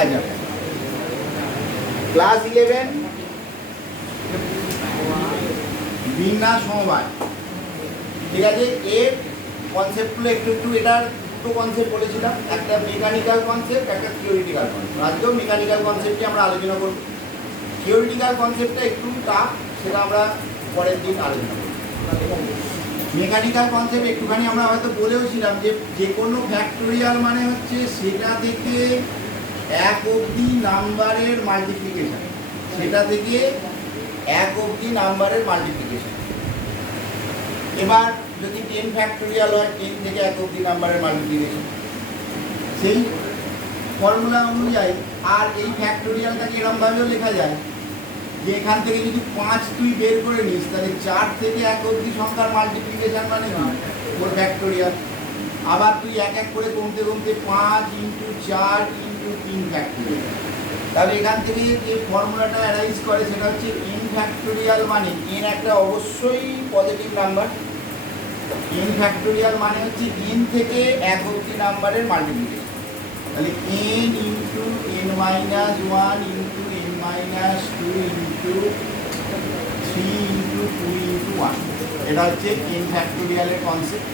আচ্ছা, ক্লাস 11 বিন্যাস সমবায়, ঠিক আছে। এর কনসেপ্টগুলো একটু একটু, এটার দুটো কনসেপ্ট বলেছিলাম, একটা মেকানিক্যাল কনসেপ্ট, একটা থিওরিটিক্যাল কনসেপ্ট। আজকেও মেকানিক্যাল কনসেপ্টটি আমরা আলোচনা করব। থিওরিটিক্যাল কনসেপ্টটা একটু টাফ, সেটা আমরা পরের দিন আলোচনা করব। মেকানিক্যাল কনসেপ্ট একটুখানি আমরা হয়তো বলেওছিলাম যে যে কোনো ফ্যাক্টোরিয়াল মানে হচ্ছে সেটা থেকে 1 অবধি নাম্বারের মাল্টিপ্লিকেশন, সেটা থেকে 1 অবধি নাম্বারের মাল্টিপ্লিকেশন। এবার যদি 10 ফ্যাক্টোরিয়াল হয়, 10 থেকে 1 অবধি নাম্বারের মাল্টিপ্লিকেশন, সেই ফর্মুলা অনুযায়ী। আর এই ফ্যাক্টোরিয়ালটাকে এরকমভাবেও লেখা যায় যে এখান থেকে যদি 5 তুই বের করে নিস, তাহলে 4 থেকে 1 অবধি সংখ্যার মাল্টিপ্লিকেশন মানে ওর ফ্যাক্টোরিয়াল। আবার তুই এক এক করে কমতে কমতে 5 × 4 × 3 ফ্যাক্টোরিয়াল। তাহলে এখান থেকে যে ফর্মুলাটা অ্যারাইজ করে সেটা হচ্ছে n ফ্যাক্টোরিয়াল মানে n একটা অবশ্যই পজিটিভ নাম্বার। n ফ্যাক্টোরিয়াল মানে হচ্ছে n থেকে 1 অবধি নাম্বারের মাল্টিপ্লিকেশন। তাহলে n × n - 1 × n - 2 × 3 × 2 × 1, এটা হচ্ছে n ফ্যাক্টোরিয়ালের কনসেপ্ট।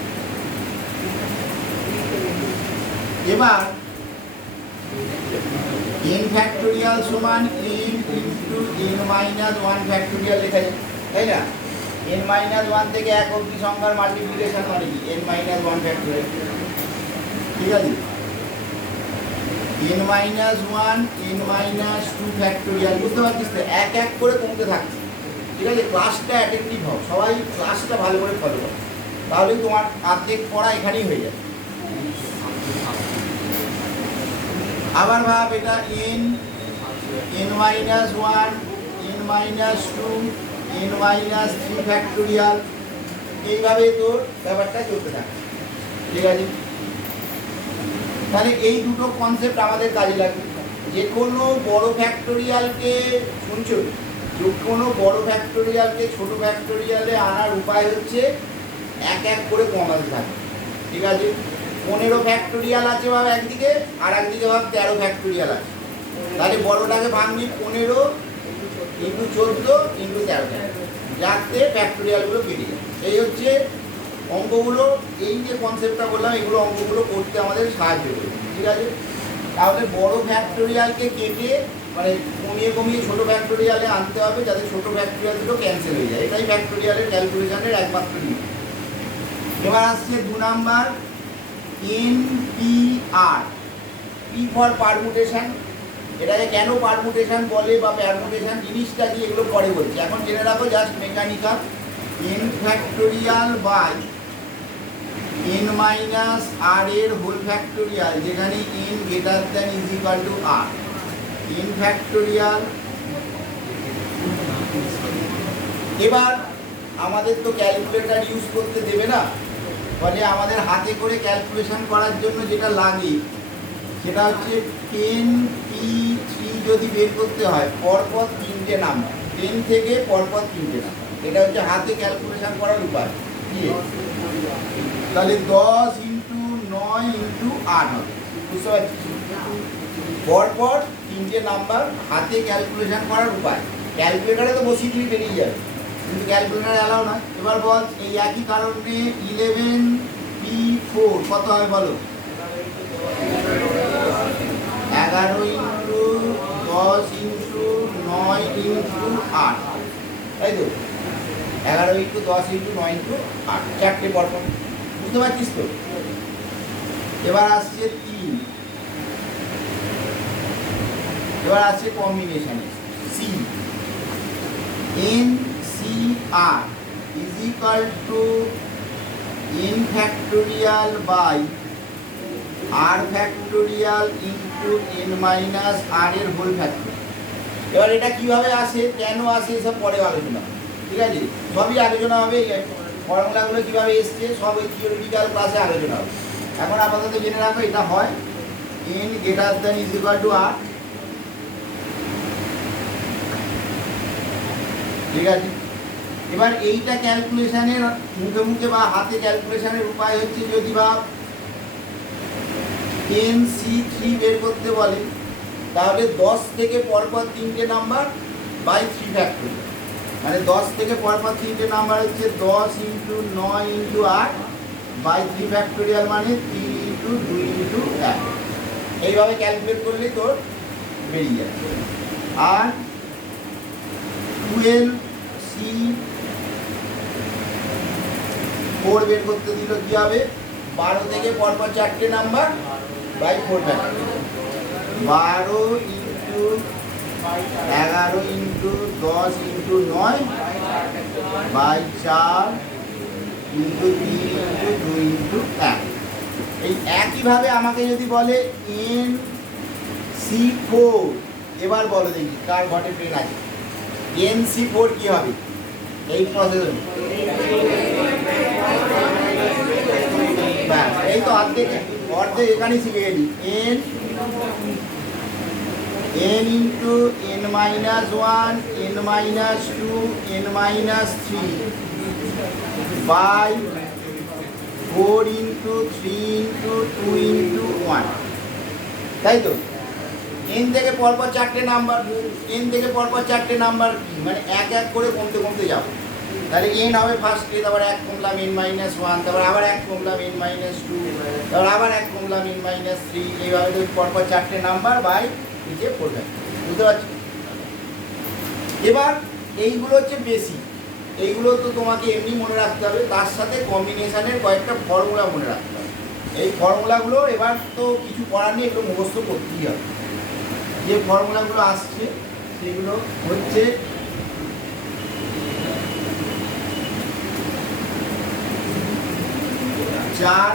এবার n ফ্যাক্টোরিয়াল সমান n × n - 1 ফ্যাক্টোরিয়াল লেখা যায়, তাই না? n - 1 থেকে 1 অবধি সংখ্যার মাল্টিপ্লিকেশন মানে কি n - 1 ফ্যাক্টোরিয়াল, ঠিক আছে। n - 1 n - 2 ফ্যাক্টোরিয়াল, বুঝতে পারছিস তো? এক এক করে কমতে থাকছে, ঠিক আছে। ক্লাসটা অ্যাটেন্টিভ হও, সবাই ক্লাসটা ভালো করে ফলো করো, তাহলে তোমার অর্ধেক পড়া এখানেই হয়ে যাবে। আবার ভাব, এটা n - 1 n - 2 n - 3 ফ্যাক্টোরিয়াল, এইভাবে তোর ব্যাপারটা চলতে থাকে, ঠিক আছে। তাহলে এই দুটো কনসেপ্ট আমাদের কাজে লাগবে। যে কোনো বড় ফ্যাক্টোরিয়ালকে, শুনছো, যে কোনো বড় ফ্যাক্টোরিয়ালকে ছোট ফ্যাক্টোরিয়ালে আনার উপায় হচ্ছে এক এক করে কমাতে থাকে, ঠিক আছে। 15 ফ্যাক্টোরিয়াল আছে ভাব একদিকে, আর একদিকে ভাব 13 ফ্যাক্টোরিয়াল আছে। তাহলে বড়টাকে ভাঙবি 15 × 14 × 13, যাতে ফ্যাক্টোরিয়ালগুলো কেটে যায়। এই হচ্ছে অঙ্কগুলো। এই যে কনসেপ্টটা বললাম, এগুলো অঙ্কগুলো করতে আমাদের সাহায্য করবে, ঠিক আছে। তাহলে বড় ফ্যাক্টোরিয়ালকে কেটে মানে কমিয়ে কমিয়ে ছোট ফ্যাক্টোরিয়ালে আনতে হবে, যাতে ছোট ফ্যাক্টোরিয়ালগুলো ক্যান্সেল হয়ে যায়। এটাই ফ্যাক্টোরিয়ালের ক্যালকুলেশনের একমাত্র নিয়ম। এবার আসছে 2 number, NPR, P for permutation. এটাকে কেন পারমুটেশন বলে বা পারমুটেশন জিনিসটা কি, এগুলো পরে বলছি। এখন জেনে রাখো just mechanical. n factorial by n - r এর হোল ফ্যাক্টোরিয়াল, যেখানে n > r, n ফ্যাক্টোরিয়াল। এবার আমাদের তো ক্যালকুলেটর ইউজ করতে দেবে না, ফলে আমাদের হাতে করে ক্যালকুলেশন করার জন্য যেটা লাগে সেটা হচ্ছে 10p3 যদি বের করতে হয়, পরপর 3টে নাম্বার, 10 থেকে পরপর 3টে নাম্বার। এটা হচ্ছে হাতে ক্যালকুলেশন করার উপায়। তাহলে 10 × 9 × 8 হবে, বুঝতে পারছিস? পরপর 3টে নাম্বার, হাতে ক্যালকুলেশন করার উপায়। ক্যালকুলেটারে তো বসিয়ে দিয়ে বেরিয়ে যাবে, কিন্তু ক্যালকুলেটারে অ্যালাউ না। এবার বল, এই একই কারণে 11p4 কত হবে বলো? 11 × 10 × 9 × 8, তাই তো? 11 × 10 × 9 × 8, 4টে পরপর, বুঝতে পারছিস তো? এবার আসছে 3, এবার আসছে কম্বিনেশনে C, NCR = n factorial by r factorial × n - r এর হোল ফ্যাক্টোরিয়াল। এবার এটা কিভাবে আসে, কেন আসে, এসব পরে আলোচনা, ঠিক আছে। সবই আলোচনা হবে, ফর্মুলাগুলো কীভাবে এসছে সব ওই থিওরিটিক্যাল ক্লাসে আলোচনা হবে। এখন আপাতত জেনে রাখো এটা হয় n > r, ঠিক আছে। এবার এইটা ক্যালকুলেশনের মুখে মুখে বা হাতে ক্যালকুলেশনের উপায় হচ্ছে, যদি বা এন সি থ্রি বের করতে বলে, তাহলে 10 থেকে পরপর 3টে নাম্বার বাই 3 ফ্যাক্টরিয়াল, মানে 10 থেকে পরপর 3টে নাম্বার হচ্ছে 10 ইন্টু 9 ইন্টু 8 বাই 3 ফ্যাক্টরিয়াল, মানে 3 ইন্টু 2 ইন্টু 1। এইভাবে ক্যালকুলেট করলেই তোর বেরিয়ে যাচ্ছে। আর 12 সি 4 বের করতে দিল কি হবে, 12 থেকে পরপর 4টে number by 4 factorial, 12 into 11 into 10 into 9 by 4 into 3 into 2 into 1। এই একইভাবে আমাকে যদি বলে এন সি 4, এবার বলো দেখি কার ঘটে ট্রেন আছে। এন সি 4 কি হবে এই প্রসেস, এই তো অর্ধেক এখানেই শিখে গেলি। n into n minus 1 n minus 2 n minus 3 by 4 into 3 into 2 into 1, তাই তো। n থেকে পরপর 4টে নাম্বার, n থেকে পরপর 4টে নাম্বার মানে এক এক করে কমতে কমতে যাবো। তাহলে n হবে ফার্স্টে, তারপর 1 কমলাম n মাইনাস 1, তারপর আবার 1 কমলাম n মাইনাস 2, তারপর আবার 1 কমলাম n মাইনাস 3, এইভাবে তো পরপর 4টে নাম্বার বাই নিচে পড়বে, বুঝতে পারছি। এবার এইগুলো হচ্ছে বেসিক, এইগুলো তো তোমাকে এমনি মনে রাখতে হবে, তার সাথে কম্বিনেশনের কয়েকটা ফর্মুলা মনে রাখতে হবে। এই ফর্মুলাগুলো এবার তো কিছু করার নেই, এগুলো মুখস্থ করতেই হবে। যে ফর্মুলাগুলো আসছে সেগুলো হচ্ছে চার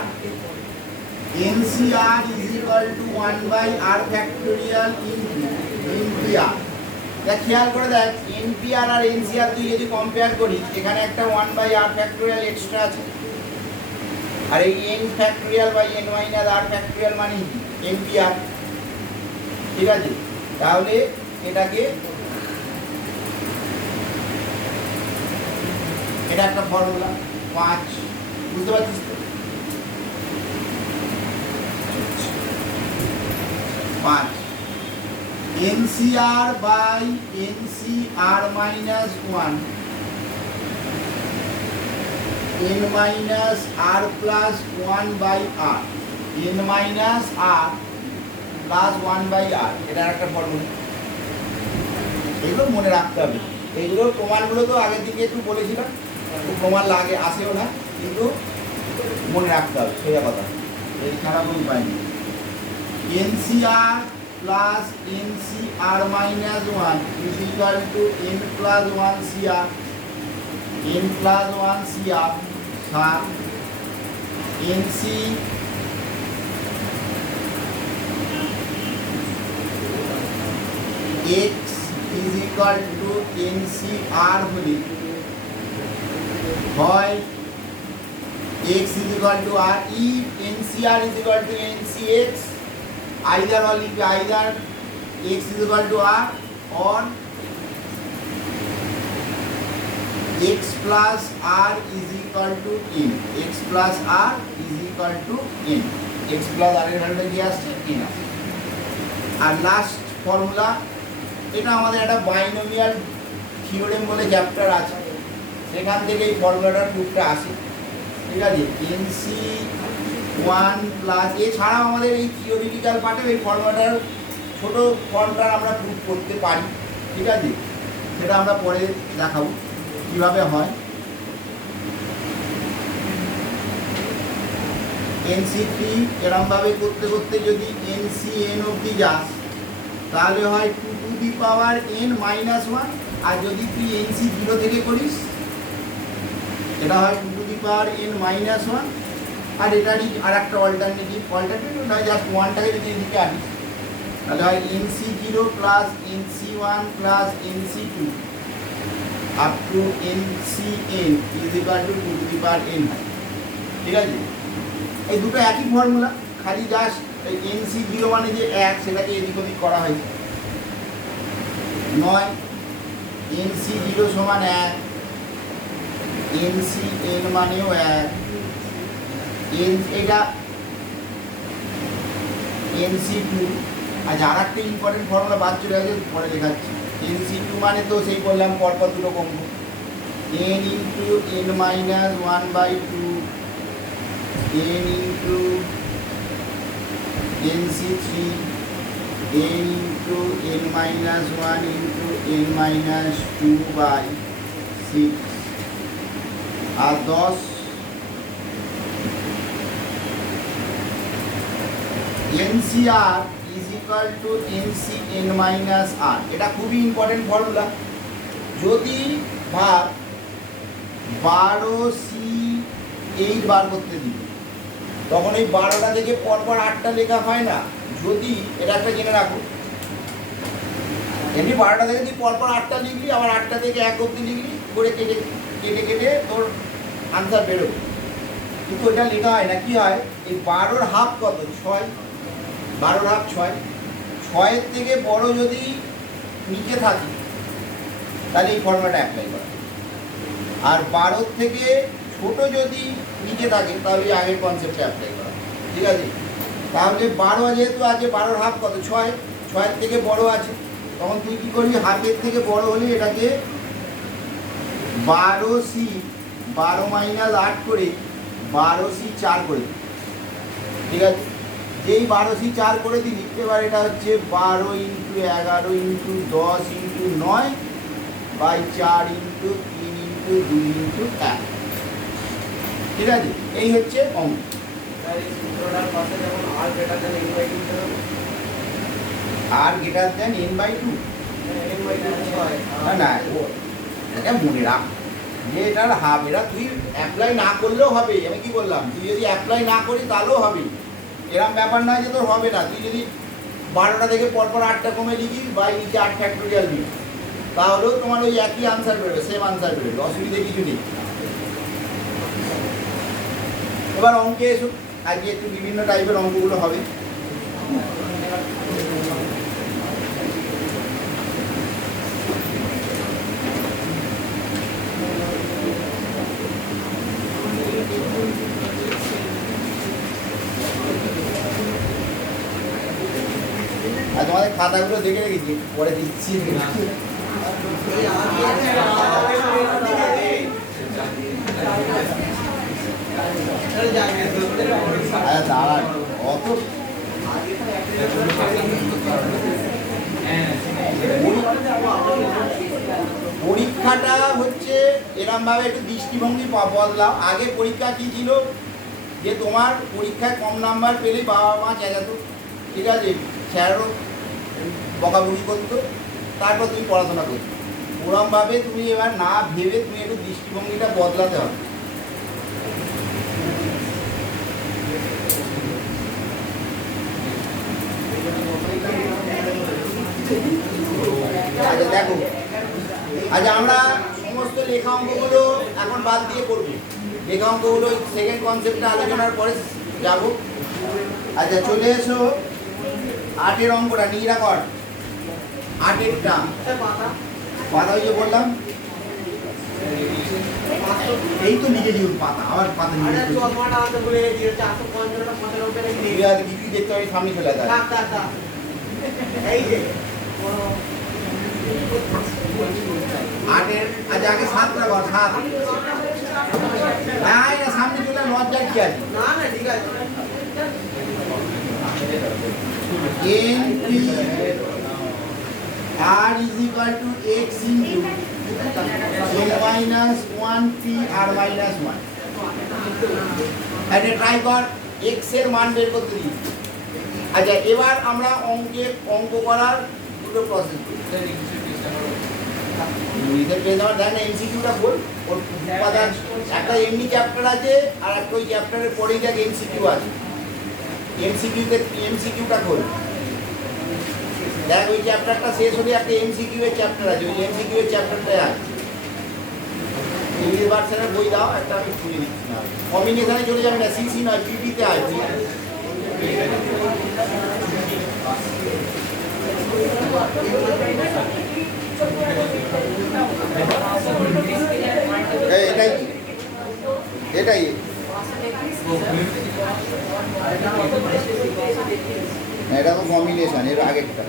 NCR is equal to 1 by R factorial into NPR। দেখ খেয়াল করে দেখ, NPR আর NCR তুই যদি কম্পেয়ার করিস, এখানে একটা 1 by R factorial এক্সট্রা আছে, আর এই n factorial by n minus R factorial মানে NPR, ঠিক আছে। তাহলে এটাকে, এটা একটা ফর্মুলা 5, বুঝতে পারছিস তো। 5 NCR by NCR minus 1 n minus R plus 1 by R, n minus R plus 1 by R, এটা একটা ফর্মুলা। এগুলো মনে রাখতে হবে। এইগুলো প্রমাণগুলো তো আগের দিকে একটু বলেছিলাম, প্রমাণ লাগে আসেও না, কিন্তু মনে রাখতে হবে, সেটা কথা। এই ছাড়া কোনো উপায় নেই। NCR plus NCR minus 1 is equal to n plus 1 CR, n plus 1 CR, NC X is equal to NCR হলে হয় X is equal to R, if NCR is equal to NCX, either or either X is equal to R or X plus R is equal to N, X plus R is equal to N, X plus R এর ভ্যালুটা কি আসছে, N আসছে। আর last formula, এটা আমাদের একটা binomial theorem বলে chapter আছে, সেখান থেকে এই ফর্মুলাটার প্রুফটা আসে, ঠিক আছে। NC1 প্লাস, এছাড়াও আমাদের এই থিওরিটিক্যাল পার্টে এই ফর্মুলাটার ছোটো ফর্মটা আমরা প্রুফ করতে পারি, ঠিক আছে। সেটা আমরা পরে দেখাবো কীভাবে হয়। NC3 এরমভাবে করতে করতে যদি NCN অবধি যাস, তাহলে হয় 2 to the power n minus 1, আর যদি তুই NC0 থেকে করিস, এটা হয় 2 to the power n minus 1, আর এটারই আর একটা অল্টারনেটিভ নয়, জাস্ট 1টাকে যদি এদিকে আনিস, তাহলে হয় NC0 plus NC1 plus NC2 up to NCN is equal two 2 to the power n, ঠিক আছে। এই দুটো একই ফর্মুলা, খালি জাস্ট NC0 মানে যে 1, সেটাকে এদিক ওদিক করা হয়েছে। 9 NC0 সমান 1, NCN মানেও 1, এটা NC2 আচ্ছা আর একটা ইম্পর্টেন্ট ফর্মুলা বাদ চলে গেছে পরে দেখাচ্ছি NC2 মানে তো সেই বললাম পরপর দুটো কমবো n into n minus 1/2 n into NC3 n into n minus 1 into n minus 2/6 R 10 NCR is equal to NCn minus R এটা খুবই ইম্পর্টেন্ট ফর্মুলা যদি ভাব 12C8 বার করতে দিই তখন এই 12টা থেকে পরপর 8টা লেখা হয় না যদি এটা একটা জেনে রাখো এমনি 12টা থেকে তুই পরপর 8টা লিখলি আবার 8টা থেকে 1 অবধি লিখলি করে কেটে কেটে কেটে তোর আনসার বেরোবে কিন্তু এটা লেখা হয় না কি হয় এই 12-র হাফ কত 6 12-র হাফ 6 6-এর থেকে বড় যদি নিচে থাকে তাহলে এই ফর্মুলাটা অ্যাপ্লাই করা আর 12 থেকে ছোট যদি নিচে থাকে তাহলে আগের কনসেপ্টে অ্যাপ্লাই করা ঠিক আছে তাহলে 12 যেহেতু আছে 12-র হাফ কত 6 6-এর থেকে বড় আছে তখন তুই কী করবি হাফের থেকে বড় হলে এটাকে 12C 12 মাইনাস 8 করে 12C 4 করে দিবি ঠিক আছে যেই 12C 4 করে দিবি এবার এটা হচ্ছে 12 into 11 into 10 into 9 by 4 into 3 into 2 into 1 ঠিক আছে এই হচ্ছে অঙ্ক আর গ্রেটার দেন n/2 না এটা মনে রাখ যে এটার হাফ এটা তুই অ্যাপ্লাই না করলেও হবে আমি কি বললাম তুই যদি অ্যাপ্লাই না করি তাহলেও হবে এরকম ব্যাপার না যে তোর হবে না তুই যদি 12টা থেকে পরপর 8টা কমে লিখিস বা নিচে 8 ফ্যাক্টোরিয়াল দিবি তাহলেও তোমার ওই একই আনসার বেরোবে সেম আনসার বেরোবে অসুবিধে কিছু নেই এবার অঙ্কে এসো আজকে একটু বিভিন্ন টাইপের অঙ্কগুলো হবে আর তোমাদের খাতাগুলো দেখে রেখেছি পরে দিচ্ছি দাঁড়া অত পরীক্ষাটা হচ্ছে এরমভাবে একটু দৃষ্টিভঙ্গি বদলাও আগে পরীক্ষা কী ছিল যে তোমার পরীক্ষায় কম নাম্বার পেলেই বাবা মা চেঁচাতো ঠিক আছে স্যারও বকাবকি করতো তারপর তুমি পড়াশোনা করতো ওরমভাবে তুমি এবার না ভেবে তুমি একটু দৃষ্টিভঙ্গিটা বদলাতে হবে আচ্ছা দেখো আচ্ছা আমরা সমস্ত লেখা অঙ্কগুলো এখন বাদ দিয়ে করবো লেখা অঙ্কগুলো সেকেন্ড কনসেপ্টে আলোচনার পরে যাব আচ্ছা চলে এসো 8-এর অঙ্কটা নিয়ে রাখো 8-এরটা পাতা ওই যে বললাম এই তো লিখে দিন পাতা আবার পাতা নিয়ে দেখতে হবে সামনে চলে যায় আটের আচ্ছা আগে 7টা বল 7 হ্যাঁ এটা সামনে চলে লজ্জা কি আছে না না ঠিক আছে NP R is equal to x into n minus 1 p r minus 1 এটা ট্রাই কর x এর মান বের করতে দিই আচ্ছা এবার আমরা অঙ্ক করার দুটো প্রসেস করি নিজের পেজ আমার দেখ না এমসিকিউটা বল ওর উপাদান একটা এমনি চ্যাপ্টার আছে আর একটা ওই চ্যাপ্টারের পরেই দেখ এমসিকিউ আছে এমসিকিউটা খোল দেখ ওই চ্যাপ্টারটা শেষ হলে একটা এমসিকিউ এর চ্যাপ্টার আছে ওই এমসিকিউ এর চ্যাপ্টারটাই আছে ইংলিশ ভার্সনের বই দাও একটা আমি খুলে দিচ্ছি না কম্বিনেশনে চলে যাবে না সিসি নয় পিপিতে আছে এটাই এটাই এটা তো কম্বিনেশন এর আগেরটা।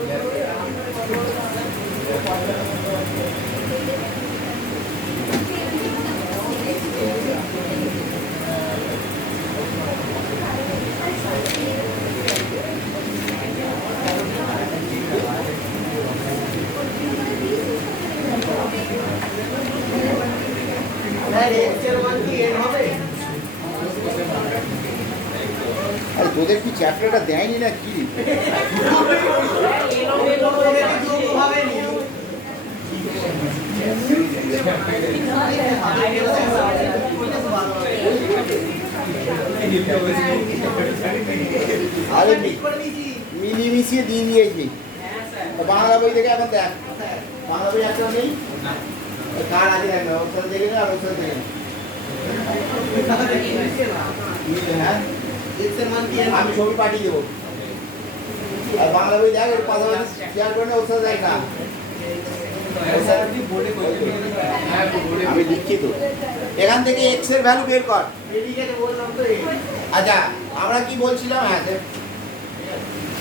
আরে তোদের কি চ্যাপ্টারটা দেয়নি না কি? আরে মিলিয়ে দিয়ে দিয়েছি। বাংলা বই থেকে এখন দেখ, বাংলা বই একটা নেই, কার আগে দেখবে ওর সাথে দেখে আর ওর সাথে দেখে হ্যাঁ আমি ছবি পাঠিয়ে দেবো। আর বাংলা বই দেখ ওর পাশাপাশি শেয়ার করে ওর সাথে দেখ না, আমি লিখছি তো। এখান থেকে এক্স এর ভ্যালু বের কর। আচ্ছা আমরা কি বলছিলাম? হ্যাঁ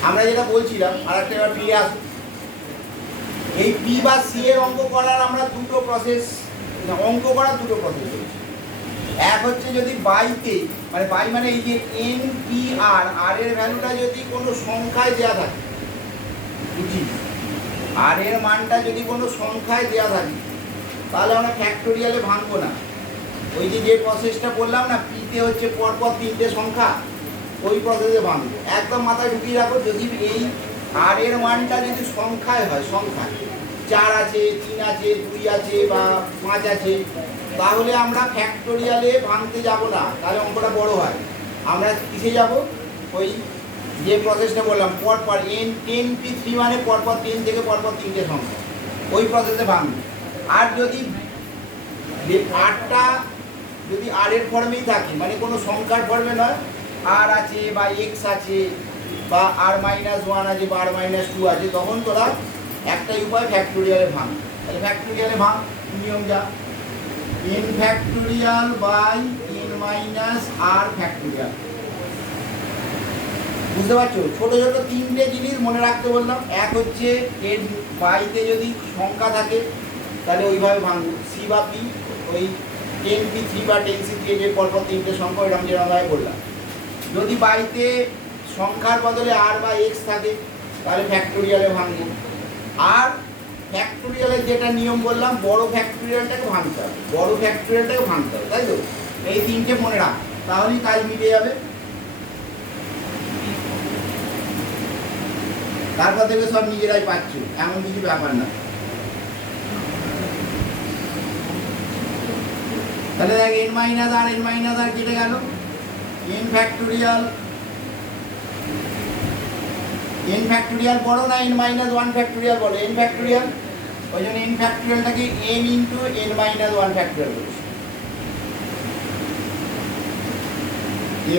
আমরা যেটা বলছিলাম আর একটা এবার ফিরে আসবো। এই পি বা সি এর অঙ্ক করার আমরা দুটো প্রসেস, অঙ্ক করার দুটো প্রসেস বলছি। এক হচ্ছে যদি বাইতে মানে বাই মানে এই যে এন পি আর আর এর ভ্যালুটা যদি কোনো সংখ্যায় দেওয়া থাকে, বুঝি আর এর মানটা যদি কোনো সংখ্যায় দেওয়া থাকে তাহলে আমরা ফ্যাক্টোরিয়ালে ভাঙবো না। ওই যে প্রসেসটা বললাম না, পিতে হচ্ছে পরপর তিনটে সংখ্যা, ওই প্রসেসে ভাঙবো। একদম মাথায় ঢুকিয়ে রাখো, যদি এই আর এর মানটা যদি সংখ্যায় হয়, সংখ্যায় 4 আছে, 3 আছে, 2 আছে বা 5 আছে, তাহলে আমরা ফ্যাক্টোরিয়ালে ভাঙতে যাব না, তাহলে অঙ্কটা বড় হয়। আমরা কিসে যাব? ওই যে প্রসেসটা বললাম পরপর n 10p3 মানে পরপর 10 থেকে পরপর তিনটে সংখ্যা, ওই প্রসেসে ভাঙবো। আর যদি আরটা যদি আর এর ফর্মেই থাকে মানে কোনো সংখ্যার ফর্মে নয়, আর আছে বা এক্স আছে বা আর -1 আছে বা আর -2 আছে, তখন তোরা একটাই উপায় ফ্যাক্টোরিয়ালে ভাঙ। তাহলে ফ্যাক্টোরিয়ালে ভাঙ, নিয়ম যা n factorial by n minus r factorial. বুঝতে পারছো? ছোট ছোট তিনটে জিনিস মনে রাখতে বললাম। এক হচ্ছে এর বাইতে যদি সংখ্যা থাকে তাহলে ওইভাবে ভাঙবো, সি বা পি ওই 10p3 বা 10c3 যে পরপর তিনটে সংখ্যা এরকম যেরকমভাবে বললাম। যদি বাইতে সংখ্যার বদলে আর বা এক্স থাকে তাহলে ফ্যাক্টোরিয়ালে ভাঙবো। আর ফ্যাক্টোরিয়ালের যেটা নিয়ম বললাম, বড় ফ্যাক্টোরিয়ালটাকে ভাঙতে হবে, বড় ফ্যাক্টোরিয়ালটাকে ভাঙতে হবে, তাই তো? এই তিনটে মনে রাখ, তাহলেই কাজ মিটে যাবে। তারপর থেকে সব নিজেরাই পাচ্ছ, এমন কিছু ব্যাপার না। তাহলে দেখ n মাইনাস আর কেটে গেল, n ফ্যাক্টোরিয়াল বড় না n মাইনাস 1 ফ্যাক্টোরিয়াল বড়? n ফ্যাক্টোরিয়াল, ওই জন্য n ফ্যাক্টোরিয়ালটাকে n into n minus 1 factorial বলেছি,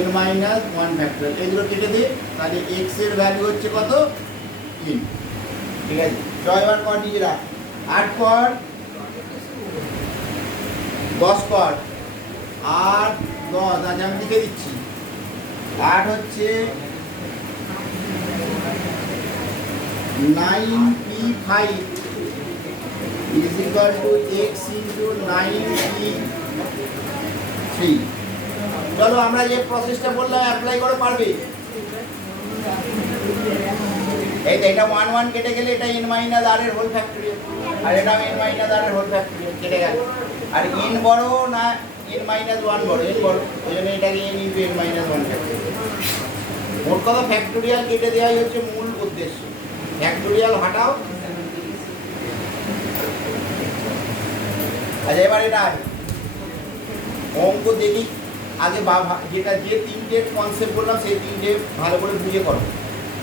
n মাইনাস 1 ফ্যাক্টোরিয়াল। এগুলো কেটে দে, তাহলে x এর ভ্যালু হচ্ছে কত? n। ঠিক আছে, ছয়বার কর নিজেরা, 8 কর, 10 কর, 8 10, আজ আমি লিখে দিচ্ছি। 8 হচ্ছে 9p5 is equal to x into 9p3। চলো আমরা যে প্রসেসটা বললাম অ্যাপ্লাই করে পারবে। এই তো এটা 1 1 কেটে গেলে এটা n মাইনাস আর এর হোল ফ্যাক্টোরিয়াল, আর এটা n মাইনাস আর এর হোল ফ্যাক্টোরিয়াল কেটে গেল। আর n বড় না n মাইনাস 1 বড়? n বড়, ওই জন্য এটাকে n into n minus 1 factorial. মোট কথা ফ্যাক্টোরিয়াল কেটে দেওয়াই হচ্ছে মূল উদ্দেশ্য, ফ্যাক্টোরিয়াল হাটাও। আচ্ছা এবার এটা অঙ্ক দেখি আগে, যেটা যে তিনটে কনসেপ্ট বললাম সেই তিনটে ভালো করে বুঝে করো,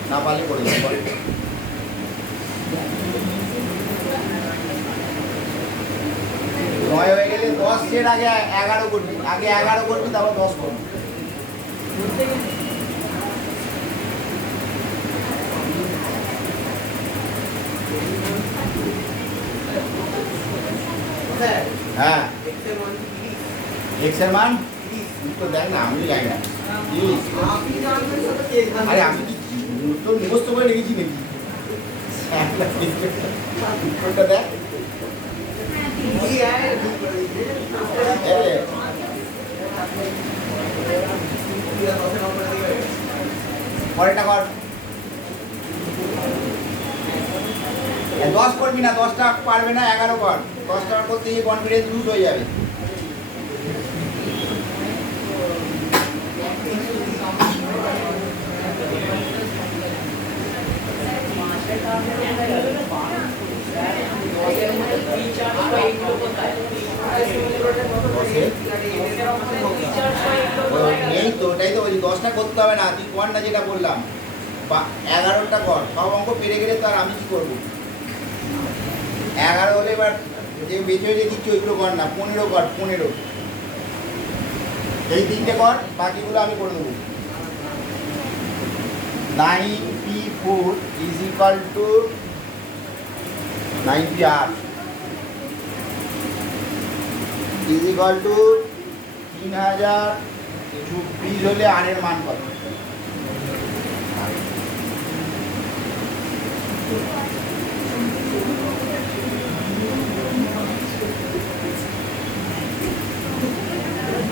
না পারলে করে দেবো। 9 হয়ে গেলে 10 এর আগে 11 করবি, আগে 11 করবি তারপর 10 করবি। হ্যাঁ এক্স এর মান তো দেখ না, আমি জানি না। আরে আমি কি তোর মুখস্থ করে রেখেছি নাকি উত্তরটা দেখ পরেরটা কর 10 করবি না, 10টা পারবে না, 11 কর। 10টা করতে গিয়ে কনফিডেন্স লুজ হয়ে যাবে। এই তো ওটাই তো বলছি, 10টা করতে হবে না, তুই কর না যেটা বললাম, বা 11টা কর। সব অঙ্ক পেরে গেলে তো আর আমি কি করবো? 11 হলে এবার যে বেঁচে হয়ে দিচ্ছি ওইগুলো কর না, 15 কর, 15 এই 3টে কর, বাকিগুলো আমি করে দেবো। 9p4 is equal to 9pr is equal to 3024 হলে আর এর মান কত?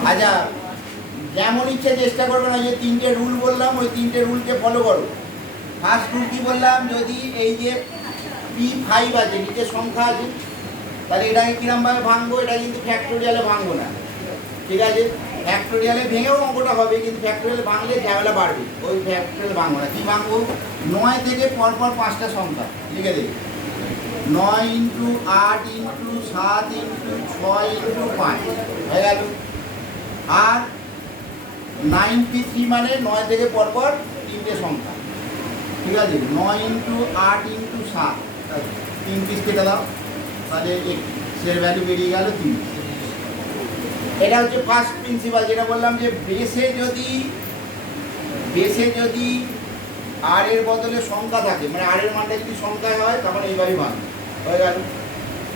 আচ্ছা, যেমন ইচ্ছে চেষ্টা করবে না, যে 3টে রুল বললাম ওই 3টে রুলকে ফলো করো। ফার্স্ট রুল কি বললাম, যদি এই যে P5 আছে, নিচে সংখ্যা আছে, তাহলে এটাকে কিরমভাবে ভাঙবো? এটা কিন্তু ফ্যাক্টোরিয়ালে ভাঙবো না, ঠিক আছে? ফ্যাক্টোরিয়ালে ভেঙেও অঙ্কটা হবে, কিন্তু ফ্যাক্টোরিয়ালে ভাঙলে ঝামেলা বাড়বে, ওই ফ্যাক্টোরিয়ালে ভাঙবো না। কী ভাঙবো? 9 থেকে পরপর 5টা সংখ্যা লিখে দেবে। 9 ইন্টু 8 ইন্টু 7 ইন্টু 6 ইন্টু 5 হয়ে গেল। আর 9p3 মানে 9 থেকে পরপর 3টে সংখ্যা, ঠিক আছে? 9 ইন্টু 8 ইন্টু 7, 3 পিস কেটে দাও, তাহলে এর ভ্যালু বেরিয়ে গেল 3। এটা হচ্ছে ফার্স্ট প্রিন্সিপাল, যেটা বললাম যে বেসে যদি আর এর বদলে সংখ্যা থাকে, মানে আর এর মানটা যদি সংখ্যায় হয় তখন এইভাবেই ভাঙবে, হয়ে গেল।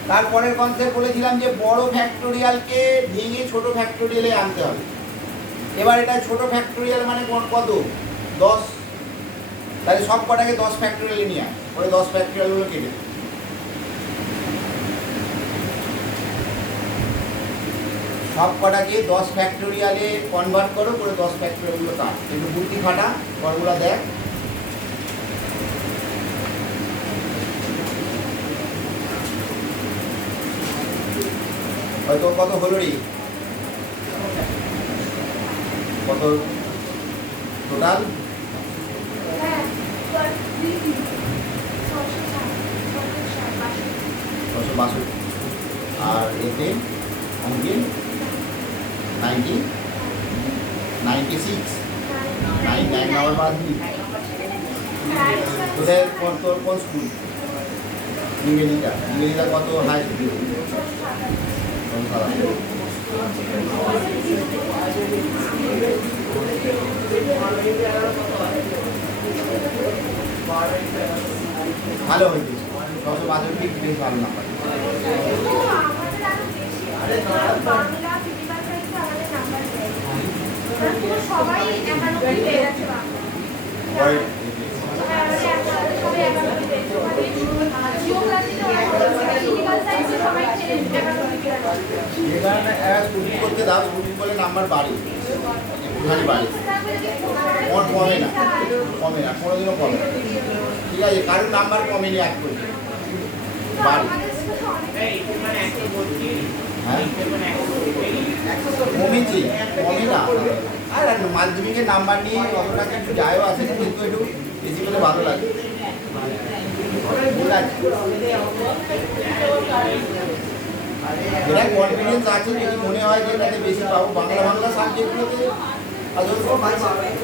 তারপরের কনসেপ্ট বলেছিলাম যে বড় ফ্যাক্টোরিয়ালকে ভেঙে ছোট ফ্যাক্টোরিয়ালে আনতে হবে। এবার এটা ছোট ফ্যাক্টোরিয়াল মানে কত? 10, তাহলে সব কটাকে 10 ফ্যাক্টোরিয়ালে নিয়ে আয়, ওই 10 ফ্যাক্টোরিয়ালগুলো কেটে সব কটাকে 10 ফ্যাক্টোরিয়ালে কনভার্ট করো, করে 10 ফ্যাক্টোরিয়ালগুলো কাট। একটু বুদ্ধি খাটা, করগুলো দেখ। হয়তো কত হলো রে? কত টোটাল? 662। আর এতে অঙ্কে 96 9 নম্বর বাদ দিই। তোদের তোর কোন স্কুল? ইংরেজিটা কত হাই স্কুল? ভালো হয়েছে, 662 বেশ ভালো নাম্বার। করতে দাও, স্কুটি বলে নাম্বার বাড়ে, একটুখানি বাড়ে, কমে না, কোনোদিনও কমে না, ঠিক আছে? কারোর নাম্বার কমেনি এক করে বাড়ে, কমেছে, কমে না। আর মাধ্যমিকের নাম্বার নিয়ে কতটা কিছু যায়ও আছে, কিন্তু একটু বেশি করে ভালো লাগে, ঠিক আছে? যেটা কনফিডেন্স আছে, যদি মনে হয় যে এটাতে বেশি পাবো, বাংলা সাবজেক্টগুলোতে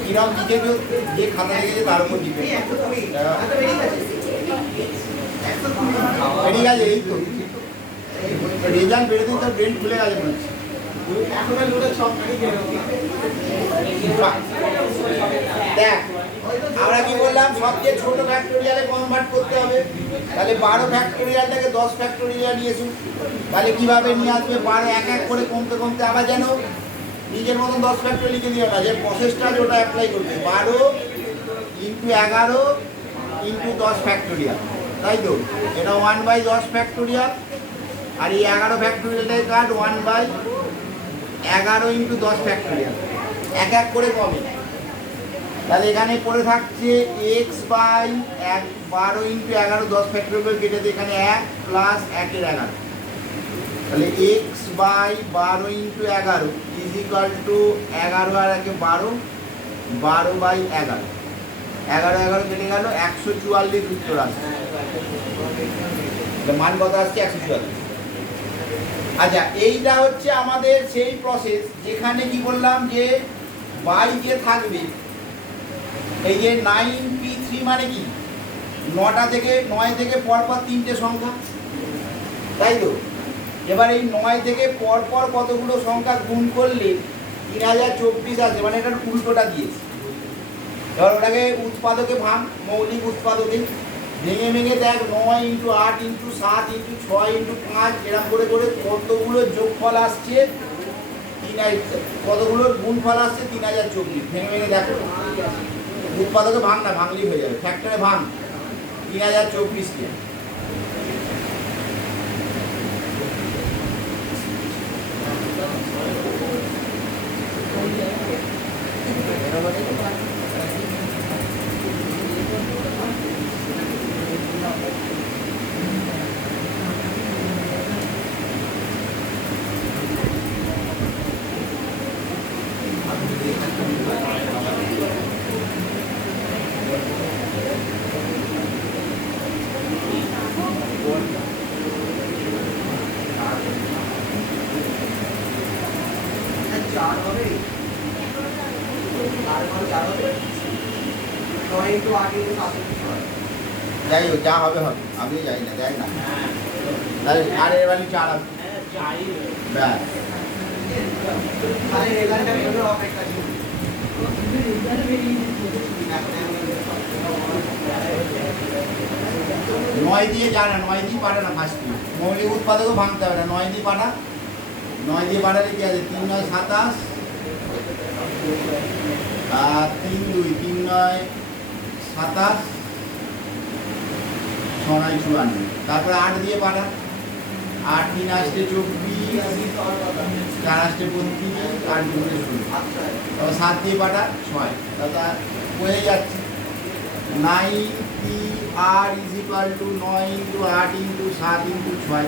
কিরম লিখে যে খাতা লেগেছে তার উপর ডিপেন্ড। বেরিয়ে গেছে, এই তো রেজাল্ট বেরোতে তো ব্রেন খুলে গেছে মনে হচ্ছে। দেখ, আমরা কি বললাম, সবচেয়ে ছোট ফ্যাক্টোরিয়ালে কনভার্ট করতে হবে। তাহলে 12 ফ্যাক্টোরিয়াল থেকে 10 ফ্যাক্টোরিয়াল নিয়ে আসুন। তাহলে কীভাবে নিয়ে আসবে? 12 এক এক করে কমতে কমতে আবার যেন নিজের মতন 10 ফ্যাক্টোরিয়াল লিখে দিও না, যে প্রসেসটা ওটা অ্যাপ্লাই করবে। 12 ইন্টু 11 ইন্টু 10 ফ্যাক্টোরিয়াল, তাই তো? এটা 1/10 ফ্যাক্টোরিয়াল, আর এই 11 ফ্যাক্টোরিয়ালটাই কাট 1/11 ইন্টু 10 ফ্যাক্টোরিয়াল, এক এক করে কমে। তাহলে এখানে পড়ে থাকছে x/12 ইন্টু 11 10 ফ্যাক্টোরিয়াল কেটে দিয়ে এখানে 1 প্লাস 1 এর 11, তাহলে x/12 into 11 is equal to 11 আর 1 12, 12/11, 11 কেটে গেল 144 উত্তর আসছে। মান কত আসছে? 144। আচ্ছা, এইটা হচ্ছে আমাদের সেই প্রসেস যেখানে কি বললাম যে বাই যে থাকবে, এই যে 9p3 মানে কি 9 থেকে পরপর 3টে সংখ্যা, তাই তো? এবার এই 9 থেকে পরপর কতগুলো সংখ্যা গুণ করলে 3024 আসে, মানে এটার উল্টোটা দিয়েছে। এবার ওটাকে উৎপাদকে ভাঙ, মৌলিক উৎপাদকে ভেঙে ভেঙে দেখ 9 ইন্টু 8 ইন্টু 7 ইন্টু 6 ইন্টু 5 এরকম করে করে কতগুলো যোগফল আসছে, কতগুলোর গুণফল আসছে 3024। ভেঙে ভেঙে দেখো, উৎপাদকে ভাঙ না, ভাঙলেই হয়ে যাবে, ফ্যাক্টরে ভাঙ 3024কে। যাই হোক, যা হবে হবে, আমি যাই না, যাই না, তাহলে আর এর ভ্যালু 4 হবে, ব্যাস। 9 দিয়ে যায় না, 9 দিয়ে পারে না, ফার্স্ট মৌলিক উৎপাদকও ভাঙতে হবে না, 9 দিয়ে পাঠা, 9 দিয়ে পাঠালে কি আছে? 3 9 27 আর 3 2 3 9 27 6 9 54, তারপরে 8 দিয়ে পাঠা, 8 3 আসছে 24, 4 আসছে 32, 8 2 16, তারপর 7 দিয়ে পাঠা 6, তাহলে হয়ে যাচ্ছে 9pr is equal two 9 into 8 into 7 into 6,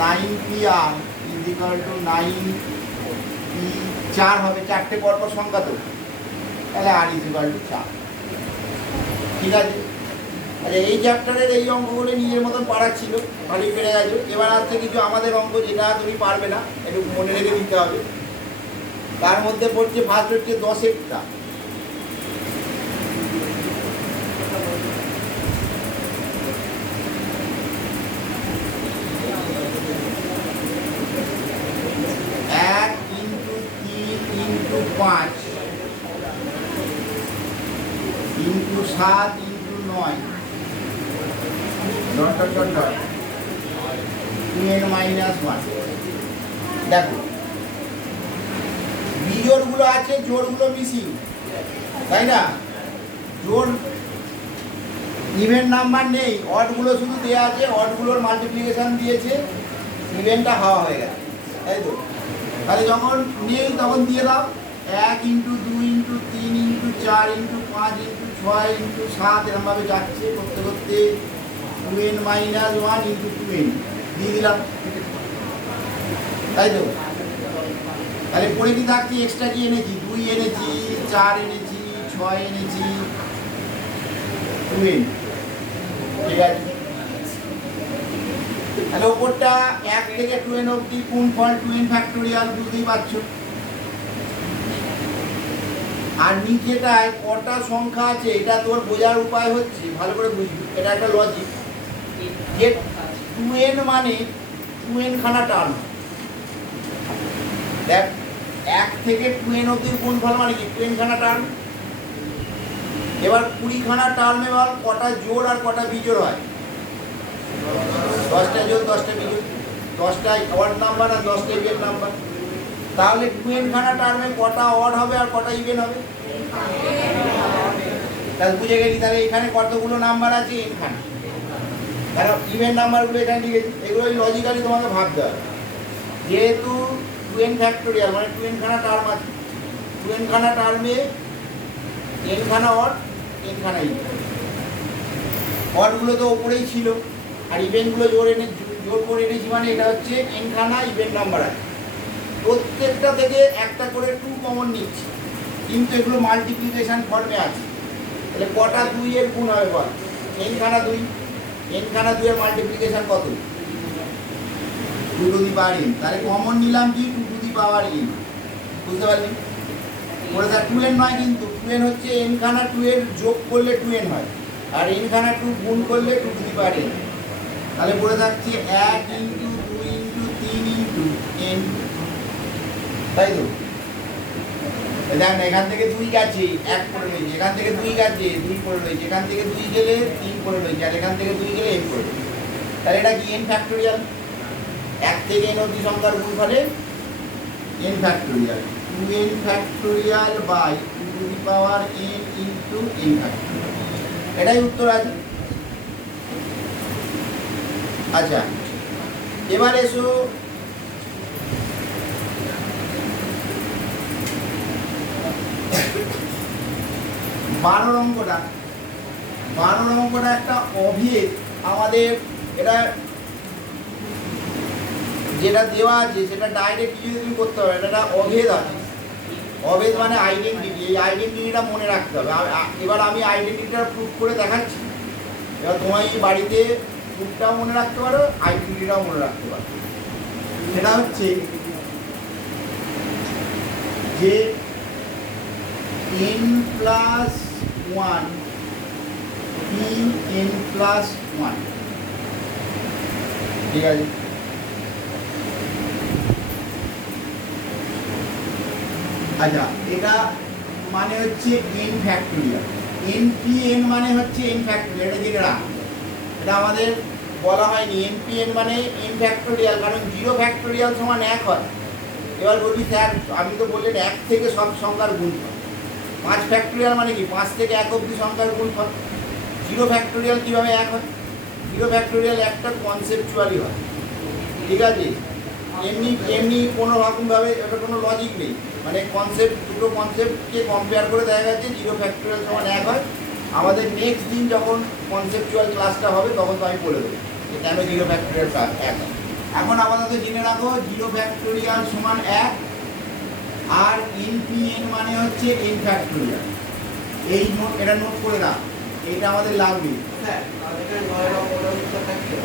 9pr is equal two 9p4 হবে, 4টে পরপর সংখ্যা তো, তাহলে r ইজ ইকুয়াল টু 4। ঠিক আছে? আচ্ছা, এই চ্যাপ্টারের এই অঙ্কগুলো নিজের মতন পারার ছিল, ভালোই পেরে গেছো। এবার আসছে কিছু আমাদের অঙ্ক যেটা তুমি পারবে না, একটু মনে রেখে দিতে হবে। তার মধ্যে পড়ছে ফার্স্ট হচ্ছে 10 into 3 into 5 into 7 into 9 dot dot dot dot 2n minus 1। দেখো, বিজোড়গুলো আছে, জোড়গুলো মিসিং, তাই না? জোড় ইভেন নাম্বার নেই, অডগুলো শুধু দেওয়া আছে, অডগুলোর মাল্টিপ্লিকেশন দিয়েছে, ইভেনটা হাওয়া হয়ে গেছে, তাই তো? তাহলে যখন নেই তখন দিয়ে দাও 1 into 2 into 3 into 4 into 5 into 6 into 7 এরকমভাবে যাচ্ছে, করতে করতে 2n মাইনাস 1 ইন্টু 2n দিয়ে দিলাম, তাই তো? তাহলে পরে কি থাকছে? এক্সট্রা কি এনেছি? 2 এনেছি, 4 এনেছি, 6 এনেছি, 2n। ঠিক আছে? তাহলে ওপরটা 1 থেকে 2n অবধি কোন ফল 2n ফ্যাক্টোরিয়াল বুঝতেই পারছো। আর নিচেটায় কটা সংখ্যা আছে এটা তোর বোঝার উপায় হচ্ছে, ভালো করে বুঝবি, এটা একটা লজিক, যে 2n মানে 2n খানা টার্ম। দেখ, 1 থেকে 2n অবধি গুণফল মানে কি 2n খানা টার্ম। এবার 20 খানা টার্মে বল কটা জোড় আর কটা বিজোড় হয়? 10টা জোড় 10টা বিজোড়, 10টা অড নাম্বার আর 10টা ইভেন নাম্বার। তাহলে 2n খানা টার্মে কটা অড হবে আর কটা ইভেন হবে? তাহলে বুঝে গেলি তাহলে এখানে কতগুলো নাম্বার আছে এখানে, কারণ ইভেন নাম্বারগুলো এখানে লিখেছি। এগুলো লজিক্যালি তোমাকে ভাবতে হবে, যেহেতু 2n ফ্যাক্টোরিয়াল মানে 2n খানা টার্ম আছে, 2n খানা টার্মে n খানা অড, n খানা ইভেন। অডগুলো তো ওপরেই ছিল, আর ইভেন্টগুলো জোর করে এনেছি, মানে এটা হচ্ছে n খানা ইভেন্ট নাম্বার আছে। প্রত্যেকটা থেকে একটা করে 2 কমন নিচ্ছি, কিন্তু এগুলো মাল্টিপ্লিকেশন ফর্মে আছে। তাহলে কটা 2 এর গুণ হবে বল? n খানা 2, n খানা 2 এর মাল্টিপ্লিকেশন কত? 2 টু দি পাওয়ার n। তাহলে কমন নিলাম কি 2 টু দি পাওয়ার n, বুঝতে পারলি? বলে স্যার 2n নয়, কিন্তু 2n হচ্ছে n খানা 2 এর যোগ করলে 2n হয়, আর n খানা 2 গুণ করলে 2 টু দি পাওয়ার n। তাহলে পড়ে থাকছে 1 ইন্টু 2 ইন্টু 3 ইন্টু n, তাই তো? দেখ না, এখান থেকে 2 গেছে 1 পড়ে রয়েছে, এখান থেকে 2 গেছে 2 পড়ে রয়েছে, এখান থেকে 2 গেলে 3 পড়ে রয়েছে, আর এখান থেকে 2 গেলে n পড়ে রয়েছে। তাহলে এটা কি n ফ্যাক্টোরিয়াল? 1 থেকে n অবধি সংখ্যার গুণফলে n factorial, 2n factorial by 2 to the power n into n factorial. এটাই উত্তর আছে। আচ্ছা, এবার এসো বারো অঙ্কটা। 12 অঙ্কটা একটা অভেদ আমাদের, এটা যেটা দেওয়া আছে সেটা ডাইরেক্ট কিছু তুমি করতে হবে, এটা অভেদ আছে। অভেদ মানে আইডেন্টিটি, এই আইডেন্টিটিটা মনে রাখতে হবে। এবার আমি আইডেন্টিটিটা প্রুফ করে দেখাচ্ছি, এবার তোমার এই বাড়িতে প্রুফটাও মনে রাখতে পারো, আইডেন্টিটিটাও মনে রাখতে পারো। সেটা হচ্ছে যে n প্লাস 1 n প্লাস 1, ঠিক আছে? আচ্ছা, এটা মানে হচ্ছে n ফ্যাক্টোরিয়াল, npn মানে হচ্ছে n ফ্যাক্টোরিয়াল। এটা জেনে রাখ, এটা আমাদের বলা হয়নি। npn মানে n ফ্যাক্টোরিয়াল, কারণ 0 ফ্যাক্টোরিয়াল সমান 1 হয়। এবার বলবি স্যার আপনি তো বললেন 1 থেকে সব সংখ্যার গুণফল। 5 ফ্যাক্টোরিয়াল মানে কি 5 থেকে 1 অবধি সংখ্যার গুণফল। 0 ফ্যাক্টোরিয়াল কীভাবে 1 হয়? 0 ফ্যাক্টোরিয়াল একটা কনসেপচুয়ালি হয়, ঠিক আছে? এমনি এমনি কোনো রকমভাবে এটা কোনো লজিক নেই, মানে কনসেপ্ট, দুটো কনসেপ্টকে কম্পেয়ার করে দেখা গেছে 0 ফ্যাক্টোরিয়াল সমান 1 হয়। আমাদের নেক্সট দিন যখন কনসেপচুয়াল ক্লাসটা হবে তখন তো আমি বলে দেবো যে কেন 0 ফ্যাক্টোরিয়াল 1 হয়। এখন আপাতত জেনে রাখো 0 ফ্যাক্টোরিয়াল সমান 1, আর npn মানে হচ্ছে n ফ্যাক্টোরিয়াল। এই নোট, এটা নোট করে রাখ, এইটা আমাদের লাগবে। হ্যাঁ, আমাদের এখানে 9 নম্বর উত্তর থাকবে।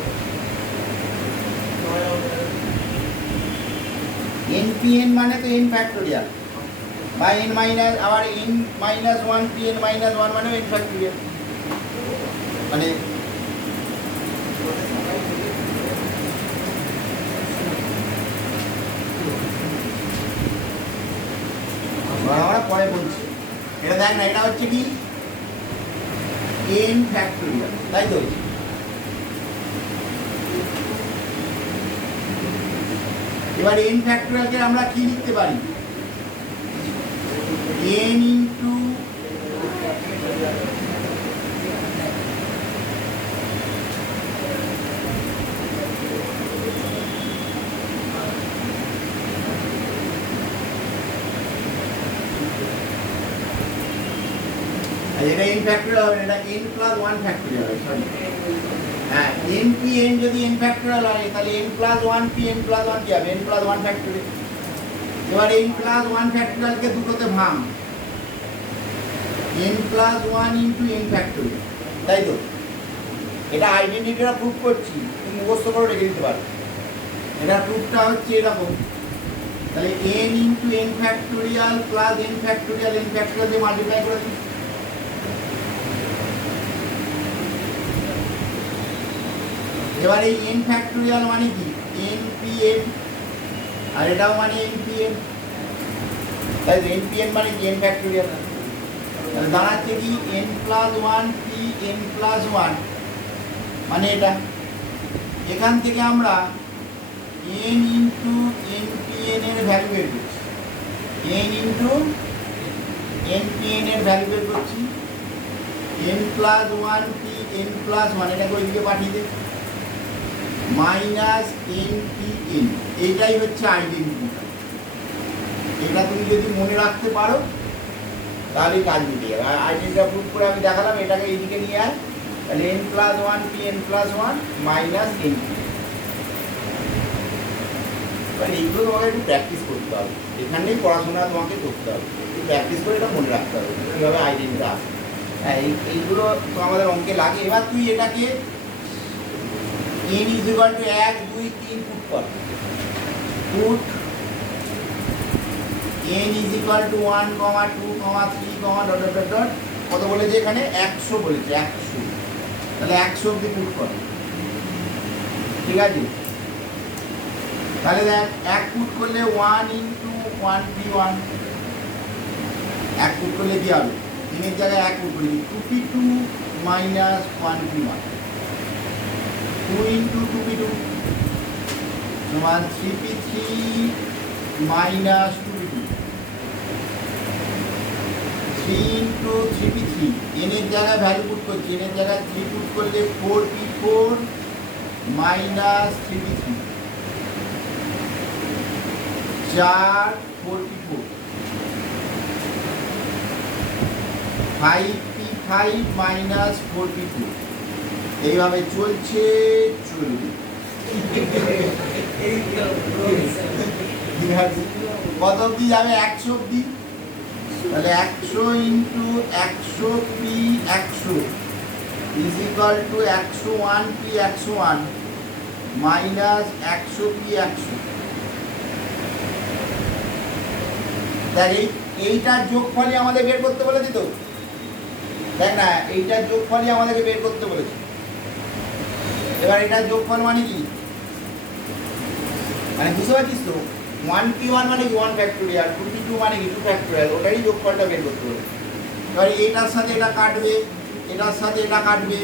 npn মানে তো n ফ্যাক্টোরিয়াল বা n মাইনাস, আবার n মাইনাস 1 pn মাইনাস 1 মানে n ফ্যাক্টোরিয়াল। মানে আমরা পরে বলছি, এটা দেখ না, এটা হচ্ছে কি n ফ্যাক্টোরিয়াল, তাই তো? এবার n ফ্যাক্টোরিয়ালকে আমরা কি লিখতে পারি? n ইন্টু এটা n ফ্যাক্টোরিয়াল হবে, এটা n প্লাস 1 ফ্যাক্টোরিয়াল হবে, সরি। হ্যাঁ, npn যদি n ফ্যাক্টোরিয়াল হয় তাহলে n প্লাস 1 pn প্লাস 1 কি হবে? n plus 1 factorial. এবার n প্লাস 1 ফ্যাক্টোরিয়ালকে দুটোতে ভাঙ, n plus 1 into n factorial, তাই তো? এটা আইডেন্টিটিটা প্রুফ করছি, তুমি মুখস্থ করে রেখে দিতে পারো। এটা প্রুফটা হচ্ছে এরকম, তাহলে n into n factorial plus n factorial দিয়ে মাল্টিপ্লাই করে দিই। এবার এই n ফ্যাক্টোরিয়াল মানে কি? npn, আর এটাও মানে npn, তাই তো? npn মানে কি? n factorial. তাহলে দাঁড়াচ্ছে কি n plus 1 p n plus 1, মানে এটা। এখান থেকে আমরা n ইন্টু npn এর ভ্যালু বের করছি, n ইন্টু npn এর ভ্যালু বের করছি। n plus one P n plus one, এটাকে ওইদিকে পাঠিয়ে দে, মাইনাস এন পি এন, এইটাই হচ্ছে আইডেন্টিটি। এটা তুমি যদি মনে রাখতে পারো তাহলে কাজ মিটে যাবে। আর আইডেন্টিটা প্রুভ করে আমি দেখালাম, এটাকে এইদিকে নিয়ে আয়, তাহলে n plus one P n plus one minus N P. মানে এইগুলো তোমাকে একটু প্র্যাকটিস করতে হবে, এখানেই পড়াশোনা তোমাকে করতে হবে, একটু প্র্যাকটিস করে এটা মনে রাখতে হবে কীভাবে আইডেন্টিটা আসে। হ্যাঁ, এইগুলো তো আমাদের অঙ্কে লাগে। এবার তুই এটাকে n is equal to 1 2 3 put কর, put n is equal to 1 2 3 dot dot dot dot, কত বলেছে এখানে 100 বলেছে, 100, তাহলে 100 অব্দি পুট কর, ঠিক আছে? তাহলে দেখ 1 পুট করলে 1 ইন্টু 1p1, 1 পুট করলে কি হবে, 3 এর জায়গায় 1 পুট করবি, 2p2 minus 1p1, 2 into 2p2 সমান 3p3 minus 2p2, 3 into 3p3, n এর জায়গায় ভ্যালু পুট করছি, n এর জায়গায় 3 পুট করলে 4p4 minus 3p3, 4 4p4, 5p5 minus 4p4, এইভাবে চলছে চলবে। কত অব্দি যাবে, 100 অব্দি, তাহলে 100 into 100p 100 is equal two 101p 101 minus 100p 100। দেখ এইটার যোগফলই আমাদের বের করতে বলেছি তো, দেখ না, এইটার যোগফলই আমাদেরকে বের করতে বলেছে। এবার এটার যোগফল মানে কি, মানে বুঝতে পারছিস তো, 1p1 মানে কি 1 ফ্যাক্টোরিয়াল, 2p2 মানে কি 2 ফ্যাক্টোরিয়াল, ওটারই যোগফলটা বের করতে বলেছে। এবার এটার সাথে এটা কাটবে, এটার সাথে এটা কাটবে,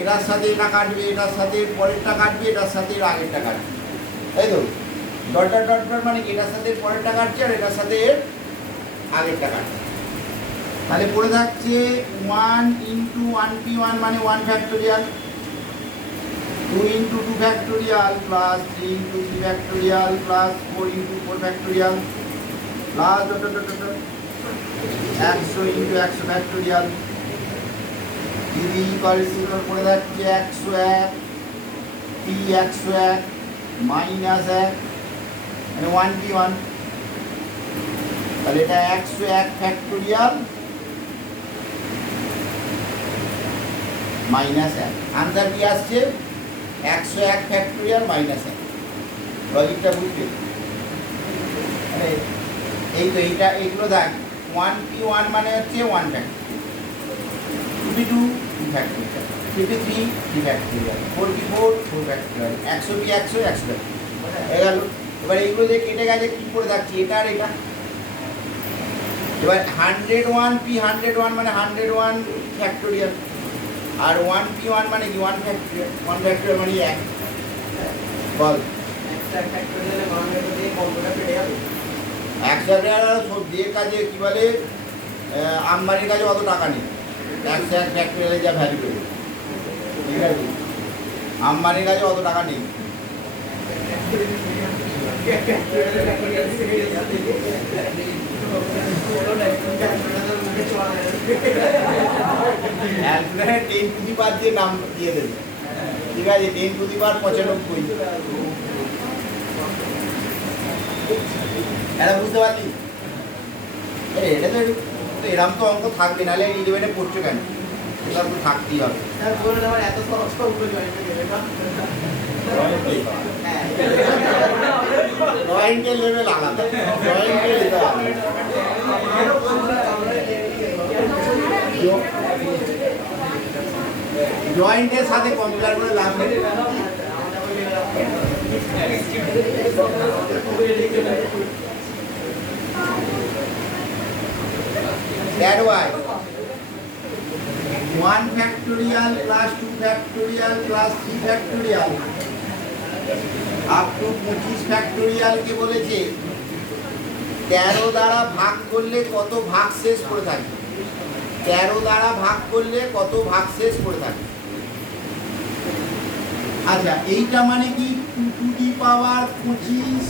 এটার সাথে এটা কাটবে, এটার সাথে পরেরটা কাটবে, এটার সাথে এর আগেরটা কাটবে, তাই তো? ডট ডট ডট ডট মানে কি এটার সাথে পরেরটা কাটছে আর এটার সাথে এর আগেরটা কাটছে। তাহলে পড়ে থাকছে 1 ইন্টু 1p1 মানে 1 factorial, 2 into 2 factorial plus 3 into 3 factorial plus 4 into 4 factorial plus dot dot dot dot 100 into 100 factorial equal to পড়ে থাকছে 101 p 101 মাইনাস 1 মানে 1p1, তাহলে এটা 101 ফ্যাক্টোরিয়াল মাইনাস 1, আনসার কি আসছে 101 ফ্যাক্টোরিয়াল মাইনাস 1। লজিকটা বুঝতে, মানে এই তো এইগুলো দেখ, 1p1 মানে হচ্ছে 1 factorial, 2p2 2 factorial, 3p3 3 factorial, 4p4 4 factorial, 100p 100 100 হয়ে গেল। এবার এইগুলো যে কেটে গেছে কি করে থাকছে, এটা আর এটা। এবার 101p 101 মানে 101 ফ্যাক্টোরিয়াল, আর 1p1 মানে কি 1 ফ্যাক্টোরিয়াল, 1 ফ্যাক্টোরিয়াল মানে 1। বল একটা ফ্যাক্টোরিয়ালে মানে যদি কম্পিউটার পেয়ে যাবে, 1 ফ্যাক্টোরিয়াল সব যে কাজে কি বলে, আমবানির কাছে অত টাকা নেই, 101 ফ্যাক্টোরিয়ালে যা ভ্যালু দেবে, ঠিক আছে? আমবানির কাছে অত টাকা নেই। ক্যালকুলেটর 10 টু দি পাওয়ার দিয়ে নাম দিয়ে দেবে, ঠিক আছে? 10 টু দি পাওয়ার 95, এটা বুঝতে পারলি? এটা তো এরকম তো অঙ্ক থাকবে, নাহলে 11-এ পড়ছো কেন, এটা তো থাকতেই হবে। স্যার বলুন আমার এত সহজ করে জয়েন্ট দেবে না, জয়েন্টের লেভেল আলাদা, জয়েন্টের এটা আলাদা। জয়েন্টের সাথে কম্পেয়ার করে লাভ নেই। That why 1 factorial plus 2 factorial plus 3 factorial up to 25 factorial কে বলেছে 13 দ্বারা ভাগ করলে কত ভাগ শেষ করে থাকবে। 13 দ্বারা ভাগ করলে কত ভাগ শেষ করে থাকে? আচ্ছা, এইটা মানে কি 2 টু দি পাওয়ার 25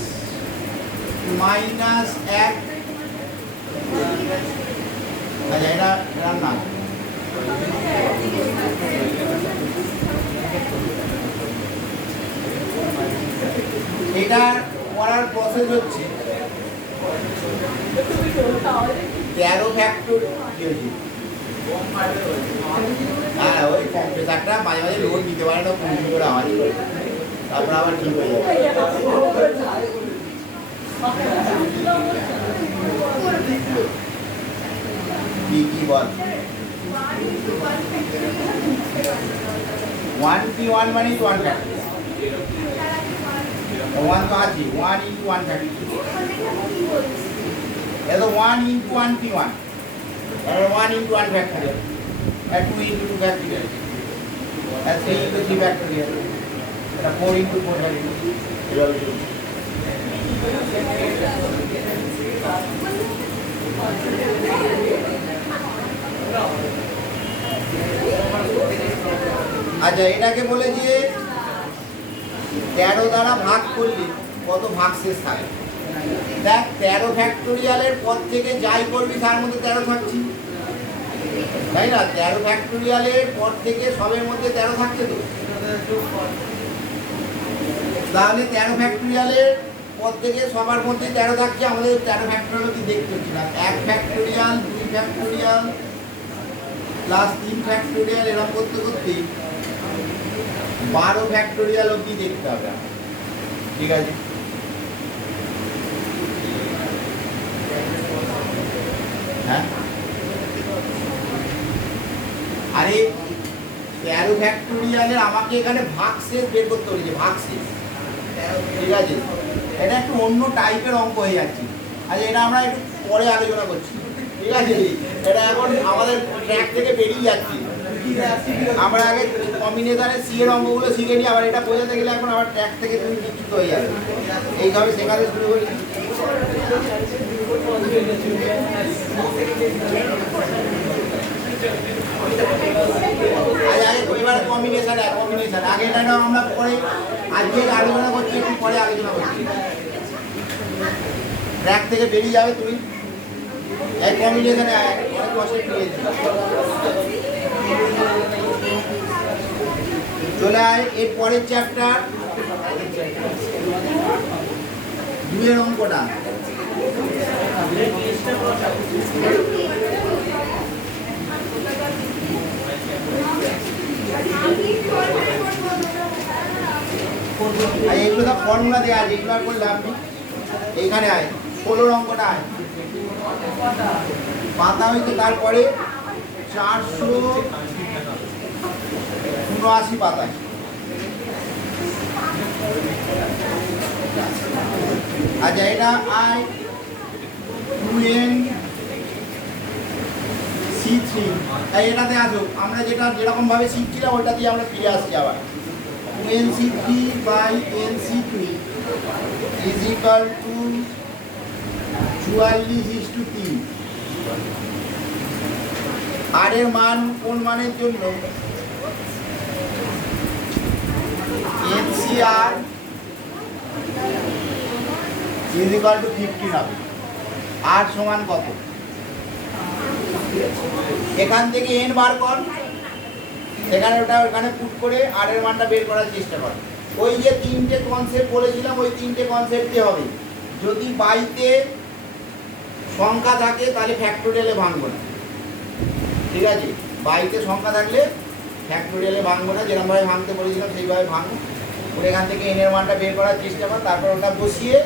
মাইনাস 1। আচ্ছা, এটা রান্না এটা করার প্রসেস হচ্ছে 13 ফ্যাক্টর। হ্যাঁ, ওই কম্পিউটারটা মাঝে মাঝে লোড দিতে পারে না, কুড়ি করে আওয়াজ করে, তারপর আবার ঠিক হয়ে যাবে। কি বল 1p1 মানে 1 ফ্যাক্টর, 1 তো আছে, 1 into 1 ফ্যাক্টর, এটা 1 into 1p1, আর 1 into 1 ফ্যাক্টরিয়াল, আর 2 into 2 ফ্যাক্টরিয়াল, আর 3 into 3 ফ্যাক্টরিয়াল, এটা 4 into 4 ফ্যাক্টরিয়াল। এভাবে চলছে। আচ্ছা, এটাকে বলে যে 13 দ্বারা ভাগ করলে কত ভাগ শেষ থাকে। দেখ, 13 ফ্যাক্টোরিয়ালের পর থেকে যাই করবি তার মধ্যে 13 থাকছি, তাই না? 13 ফ্যাক্টোরিয়ালের পর থেকে সবের মধ্যে 13 থাকছে তো, তাহলে 13 ফ্যাক্টোরিয়ালের পর থেকে সবার মধ্যে 13 থাকছে। আমাদের 13 ফ্যাক্টোরিয়াল অব্দি দেখতে হচ্ছে না, 1 ফ্যাক্টোরিয়াল, 2 ফ্যাক্টোরিয়াল প্লাস 3 ফ্যাক্টোরিয়াল, এরকম করতে করতে 12 ফ্যাক্টোরিয়াল অব্দি দেখতে হবে। ঠিক আছে, হ্যাঁ। আরে 13 ফ্যাক্টোরিয়ালের আমাকে এখানে ভাগশেষ বের করতে হয়েছে, ভাগশেষ। ঠিক আছে, এটা একটু অন্য টাইপের অঙ্ক হয়ে যাচ্ছে। আচ্ছা, এটা আমরা একটু পরে আলোচনা করছি। ঠিক আছে, এটা এখন আমাদের ট্র্যাক থেকে বেরিয়ে যাচ্ছে। আমরা আগে কম্বিনেশনের সি এর অঙ্কগুলো শিখে নিই, আবার এটা বোঝাতে গেলে এখন আবার ট্র্যাক থেকে তুমি বিচ্যুত হয়ে যাবে। এইভাবে শেখাতে শুরু করি। এবারে কম্বিনেশন আগে এটা আমরা পরে আজকে আলোচনা করছি, একটু পরে আলোচনা করছি। ট্র্যাক থেকে বেরিয়ে যাবে তুমি, এক কম্বিনেশনে অনেক কষ্ট পেয়েছি। চলে আয় এর পরের চ্যাপ্টার 2 এর অঙ্কটা। এগুলো তো ফর্মুলা দেওয়া আছে, এগুলো আর করে লাভ নেই। এইখানে আয় 16 অঙ্কটা আয়, পাতা হইতে তারপরে 479 পাতায়। আচ্ছা, এটা আয় 2nc3, এটাতে আসো। আমরা যেরকম ভাবে শিখছিলাম ওটা দিয়ে আমরা ফিরে আসছি আবার। 2nc3 by nc2 is equal to 44:3। আর এর মান কোন মানের জন্য? NCR is equal to 15 হবে। আর সমান কত? এখান থেকে n বার কর, সেখানে ওখানে পুট করে আর এর মানটা বের করার চেষ্টা কর। ওই যে 3টে কনসেপ্ট বলেছিলাম, ওই 3টে কনসেপ্টই হবে। যদি বাইতে সংখ্যা থাকে তাহলে ফ্যাক্টোরিয়ালে ভাঙবো না। ঠিক আছে, বাইতে সংখ্যা থাকলে ফ্যাক্টোরিয়ালে ভাঙবো না, যেরকমভাবে ভাঙতে বলেছিলাম সেইভাবে ভাঙবো। ওর এখান থেকে n এর মানটা বের করার চেষ্টা কর, তারপর ওটা বসিয়ে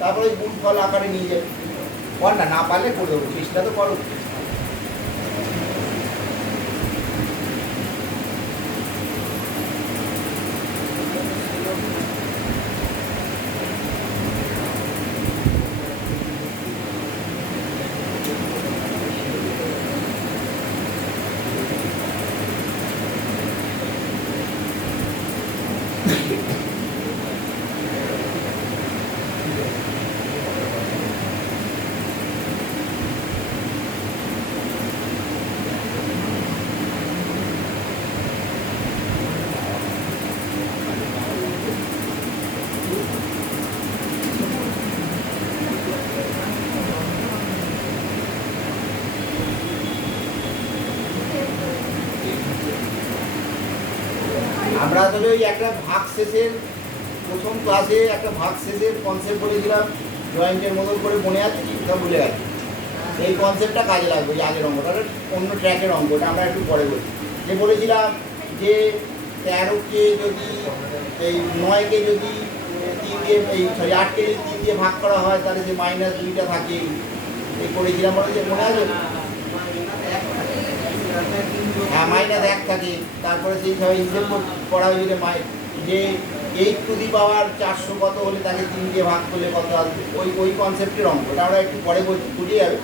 তারপর ওই গুণফল আকারে নিয়ে যাবে। কর না পারলে করে দেবো, চেষ্টা তো করো। আমরা আসলে ওই একটা ভাগ শেষের প্রথম ক্লাসে একটা ভাগ শেষের কনসেপ্ট বলেছিলাম, জয়েন্টের মতো করে মনে আছে কি তা ভুলে গেছি। এই কনসেপ্টটা কাজে লাগবে, ওই আগের অঙ্কটা অন্য ট্র্যাকের অঙ্কটা আমরা একটু পরে বলি। যে বলেছিলাম যে 13কে যদি এই 9কে যদি 3 দিয়ে এই 8কে যদি 3 দিয়ে ভাগ করা হয় তাহলে যে -2টা থাকে, এই করেছিলাম বলে যে মনে আছে? হ্যাঁ, -1 থাকে। তারপরে সেই সবাই হিসেব করা হয়েছিল যে 8 টু দি পাওয়ার 400 কত হলে তাকে 3 দিয়ে ভাগ করলে কত আসবে, ওই কনসেপ্টের অঙ্ক। এটা আমরা একটু পরে বুঝে যাবে।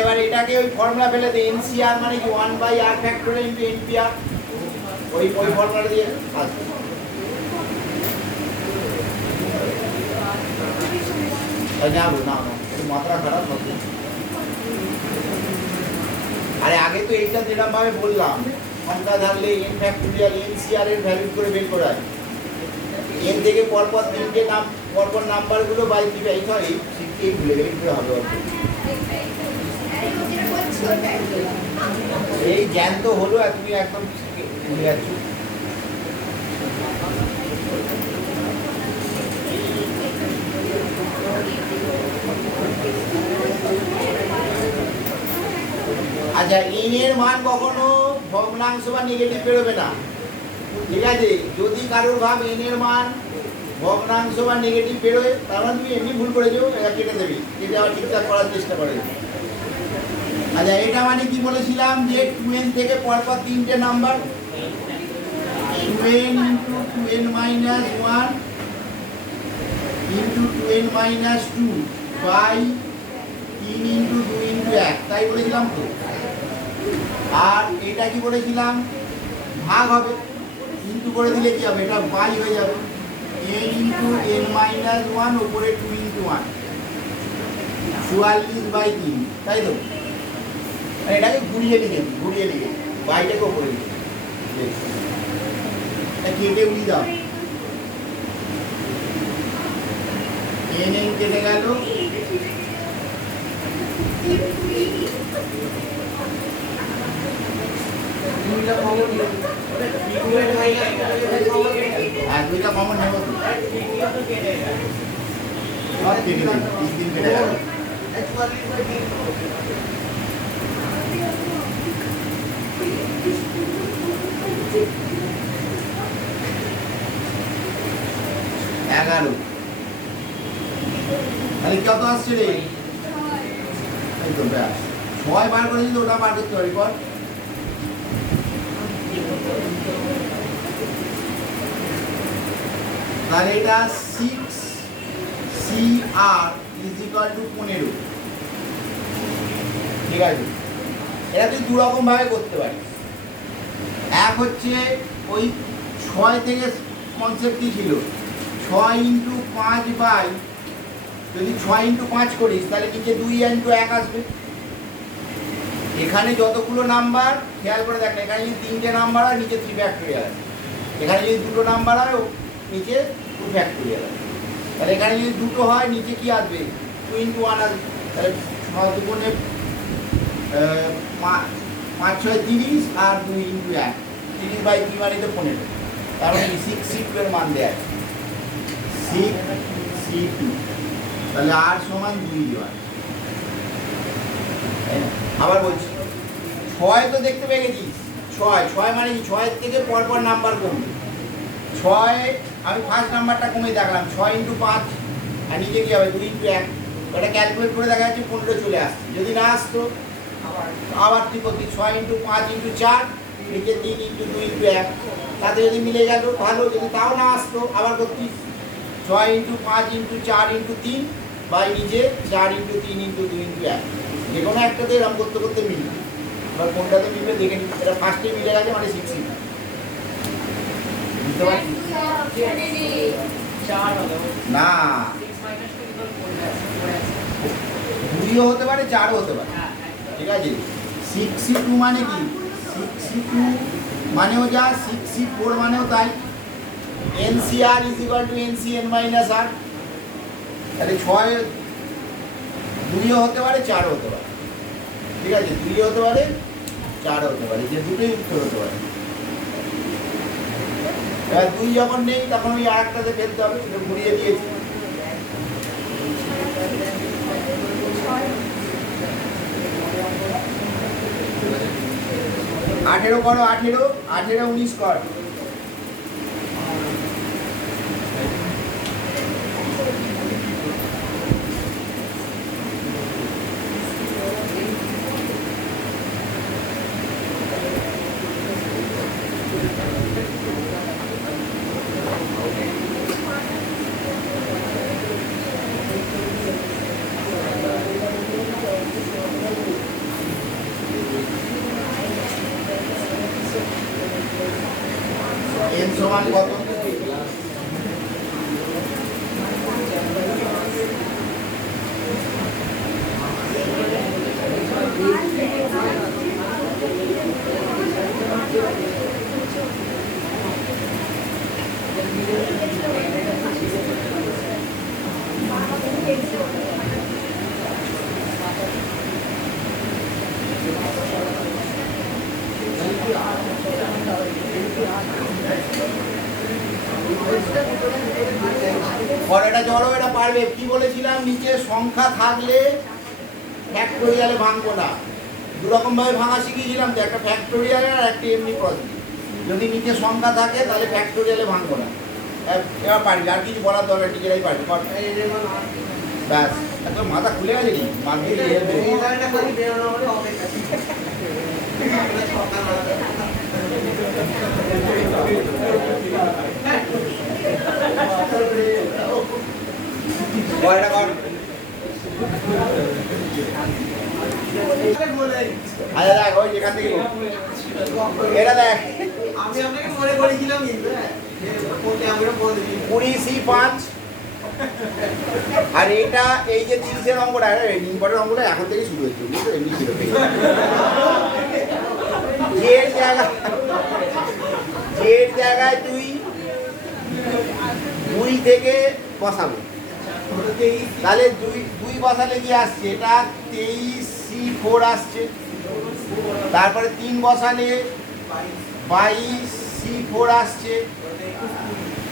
এবার এটাকে ওই ফর্মুলা ফেলে দেয়, এনসিআর মানে কি 1/r ফ্যাক্টরিয়াল ইনটু এনপিআর, ওই ফর্মুলা দিয়ে আসবে। না মাত্রা খারাপ হবে। আরে আগে তো এইটা যেরকম ভাবে বললাম, সংখ্যা থাকলে এন ফ্যাক্টরিয়াল এনসিআর এর ভ্যালু করে বের করা হয়। এন থেকে পরপর 3টে পরপর নাম্বারগুলো বাই দিবে। এই সরি শিখতেই ভুলে গেলে কি হবে? এই জ্ঞান তো হলো, আর তুমি একদম ভুলে যাচ্ছ। আচ্ছা, এন এর মান কখনো ভগ্নাংশ বা নেগেটিভ বেরোবে না, ঠিক আছে? যদি কারোর ভাব এন এর মান ভগ্নাংশ বা নেগেটিভ বেরোয়, তার মানে তুমি এমনি ভুল করেছো, এটা কেটে দেবে, কেটে আবার ঠিকঠাক করার চেষ্টা করে। আচ্ছা, এটা মানে কি বলেছিলাম যে 2n থেকে পরপর 3টে number, 2n into 2n minus 1 into 2n minus 2 by 3 into 2 into 1, তাই বলেছিলাম তো। আর এটা কি বলেছিলাম? ভাগ হবে, ইন্টু করে দিলে কি হবে? এটা বাই হয়ে যাবে, n ইন্টু n মাইনাস 1 উপরে 2 ইন্টু 1, 44/3, তাই তো? এটাকে ঘুরিয়ে লিখে বাইটাকে উপরে লিখে কেটে উড়িয়ে দাও। n কেটে গেল, দুইটা কমন নেব তো, কেটে দিন 3 কেটে গেল। 11, তাহলে কত আসছে রে? এই তো ব্যাস 6 বার করেছি তো, ওটা বার করতে পারি। পর তাহলে এটা 6CR = 15, ঠিক আছে? এটা তুই দুরকম ভাবে করতে পারিস। এক হচ্ছে ওই 6 থেকে কনসেপ্ট কি ছিল, 6 ইন্টু 5 বাই, যদি 6 ইন্টু 5 করিস তাহলে নিচে 2 ইন্টু 1 আসবে। এখানে যতগুলো নাম্বার খেয়াল করে দেখ, এখানে যদি 3টে নাম্বার হয় নিচে 3 ফ্যাক্টরিয়াল আছে, এখানে যদি 2টো নাম্বার হয় নিচে 2 ফ্যাক্টরিয়াল আছে। তাহলে এখানে যদি 2টো হয় নিচে কি আসবে? 2 ইন্টু 1 আসবে। তাহলে 6 দুগুণে 5 6 30 আর 2 ইন্টু 1, 30/3 মানে তো 15। তার মানে 6C2 এর মান দেয়া আছে, 6C2, তাহলে R সমান 2 দেওয়া। আবার বলছি, 6 তো দেখতে পেয়ে গেছিস, 6 মানে কি? 6 থেকে পরপর নাম্বার কমবে। 6 আমি ফার্স্ট নাম্বারটা কমে দেখলাম, 6 ইন্টু 5, আর নিচে কি হবে? 2 ইন্টু 1। ওটা ক্যালকুলেট করে দেখা যাচ্ছে 15 চলে আসছে। যদি না আসতো আবার কি করতি? 6 ইন্টু 5 ইন্টু 4, নিচে 3 ইন্টু 2 ইন্টু 1, তাতে যদি মিলে গেল ভালো, যদি তাও না আসতো আবার করতিস 6 ইন্টু 5 ইন্টু 4 ইন্টু 3 বাই নিচে 4 ইন্টু 3 ইন্টু 2 ইন্টু 1, যে কোনো একটাতে এরকম করতে করতে মিলবে। এবার কোনটাতে মিলবে দেখে নিচ্ছি, এটা ফার্স্টে মিলে গেছে মানে 6 ইন্টু, বুঝতে পারছিস? না, 2ও হতে পারে 4ও হতে পারে, ঠিক আছে। 6C2 মানে কি? 6C2 মানেও যা, 6C4 মানেও তাই। NCR is equal two NCN minus R, তাহলে 6 2ও হতে পারে 4ও হতে পারে, ঠিক আছে। 2ও হতে পারে 4ও হতে পারে, যে দুটোই উত্তর হতে পারে। এবার 2 যখন নেই তখন ওই আরেকটাতে ফেলতে হবে, সেটা ঘুরিয়ে দিয়েছি। আঠেরো করো, 18 19 কর। n সমান কত? পরেটা জড়ো, এটা পারবে। কি বলেছিলাম, নিচে সংখ্যা থাকলে ফ্যাক্টোরিয়ালে ভাঙবো না। দুরকম ভাবে ভাঙা শিখিয়েছিলাম, তো একটা ফ্যাক্টোরিয়াল আর একটা এমনি পজিটিভ। যদি নিচে সংখ্যা থাকে তাহলে ফ্যাক্টোরিয়ালে ভাঙবো না। এবার পারবি, আর কিছু বলার দরকার, নিজেরাই পারবি। ব্যাস, একদম মাথা খুলে গেছে কি পরেটা কর। আচ্ছা দেখ, ওই যেখান থেকে এটা দেখ, আমি আপনাকে মনে করেছিলাম কিন্তু 20C5, আর এটা এই যে 30-এর অঙ্কটা, নিম্বরের অঙ্কটা এখন থেকে শুরু হয়েছে, বুঝলি তো? এমনি ছিল যের জায়গায় তুই 2 থেকে বসাবো, তাহলে 2 বসালে কি আসছে? এটা 23C4 আসছে। তারপরে 3 বসালে 22C4 আসছে।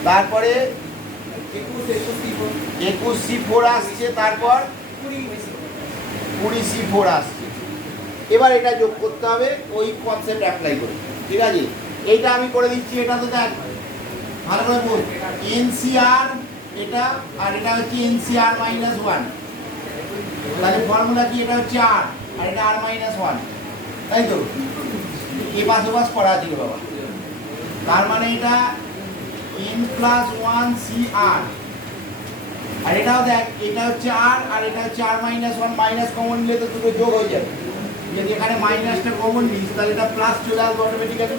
তারপরে 21C4 আসছে। তারপর 20C4 আসছে। এবার এটা যোগ করতে হবে ওই কনসেপ্ট অ্যাপ্লাই করে, ঠিক আছে? এইটা আমি করে দিচ্ছি। এটা তো দেখ ভালো করে বল, NCR এটা, আর এটা হচ্ছে NCR মাইনাস 1, তাহলে ফর্মুলা কি? এটা হচ্ছে R আর এটা R মাইনাস 1, তাই তো? এই পাশে পাশ করা আছে বাবা। তার মানে এটা n+1CR, আর এটাও দেখ, এটা হচ্ছে R আর এটা হচ্ছে R মাইনাস 1, মাইনাস কমন নিলে তো দুটো যোগ হয়ে যাবে। যদি এখানে মাইনাসটা কমন নিস তাহলে এটা প্লাস চলে আসবে অটোমেটিক্যালি।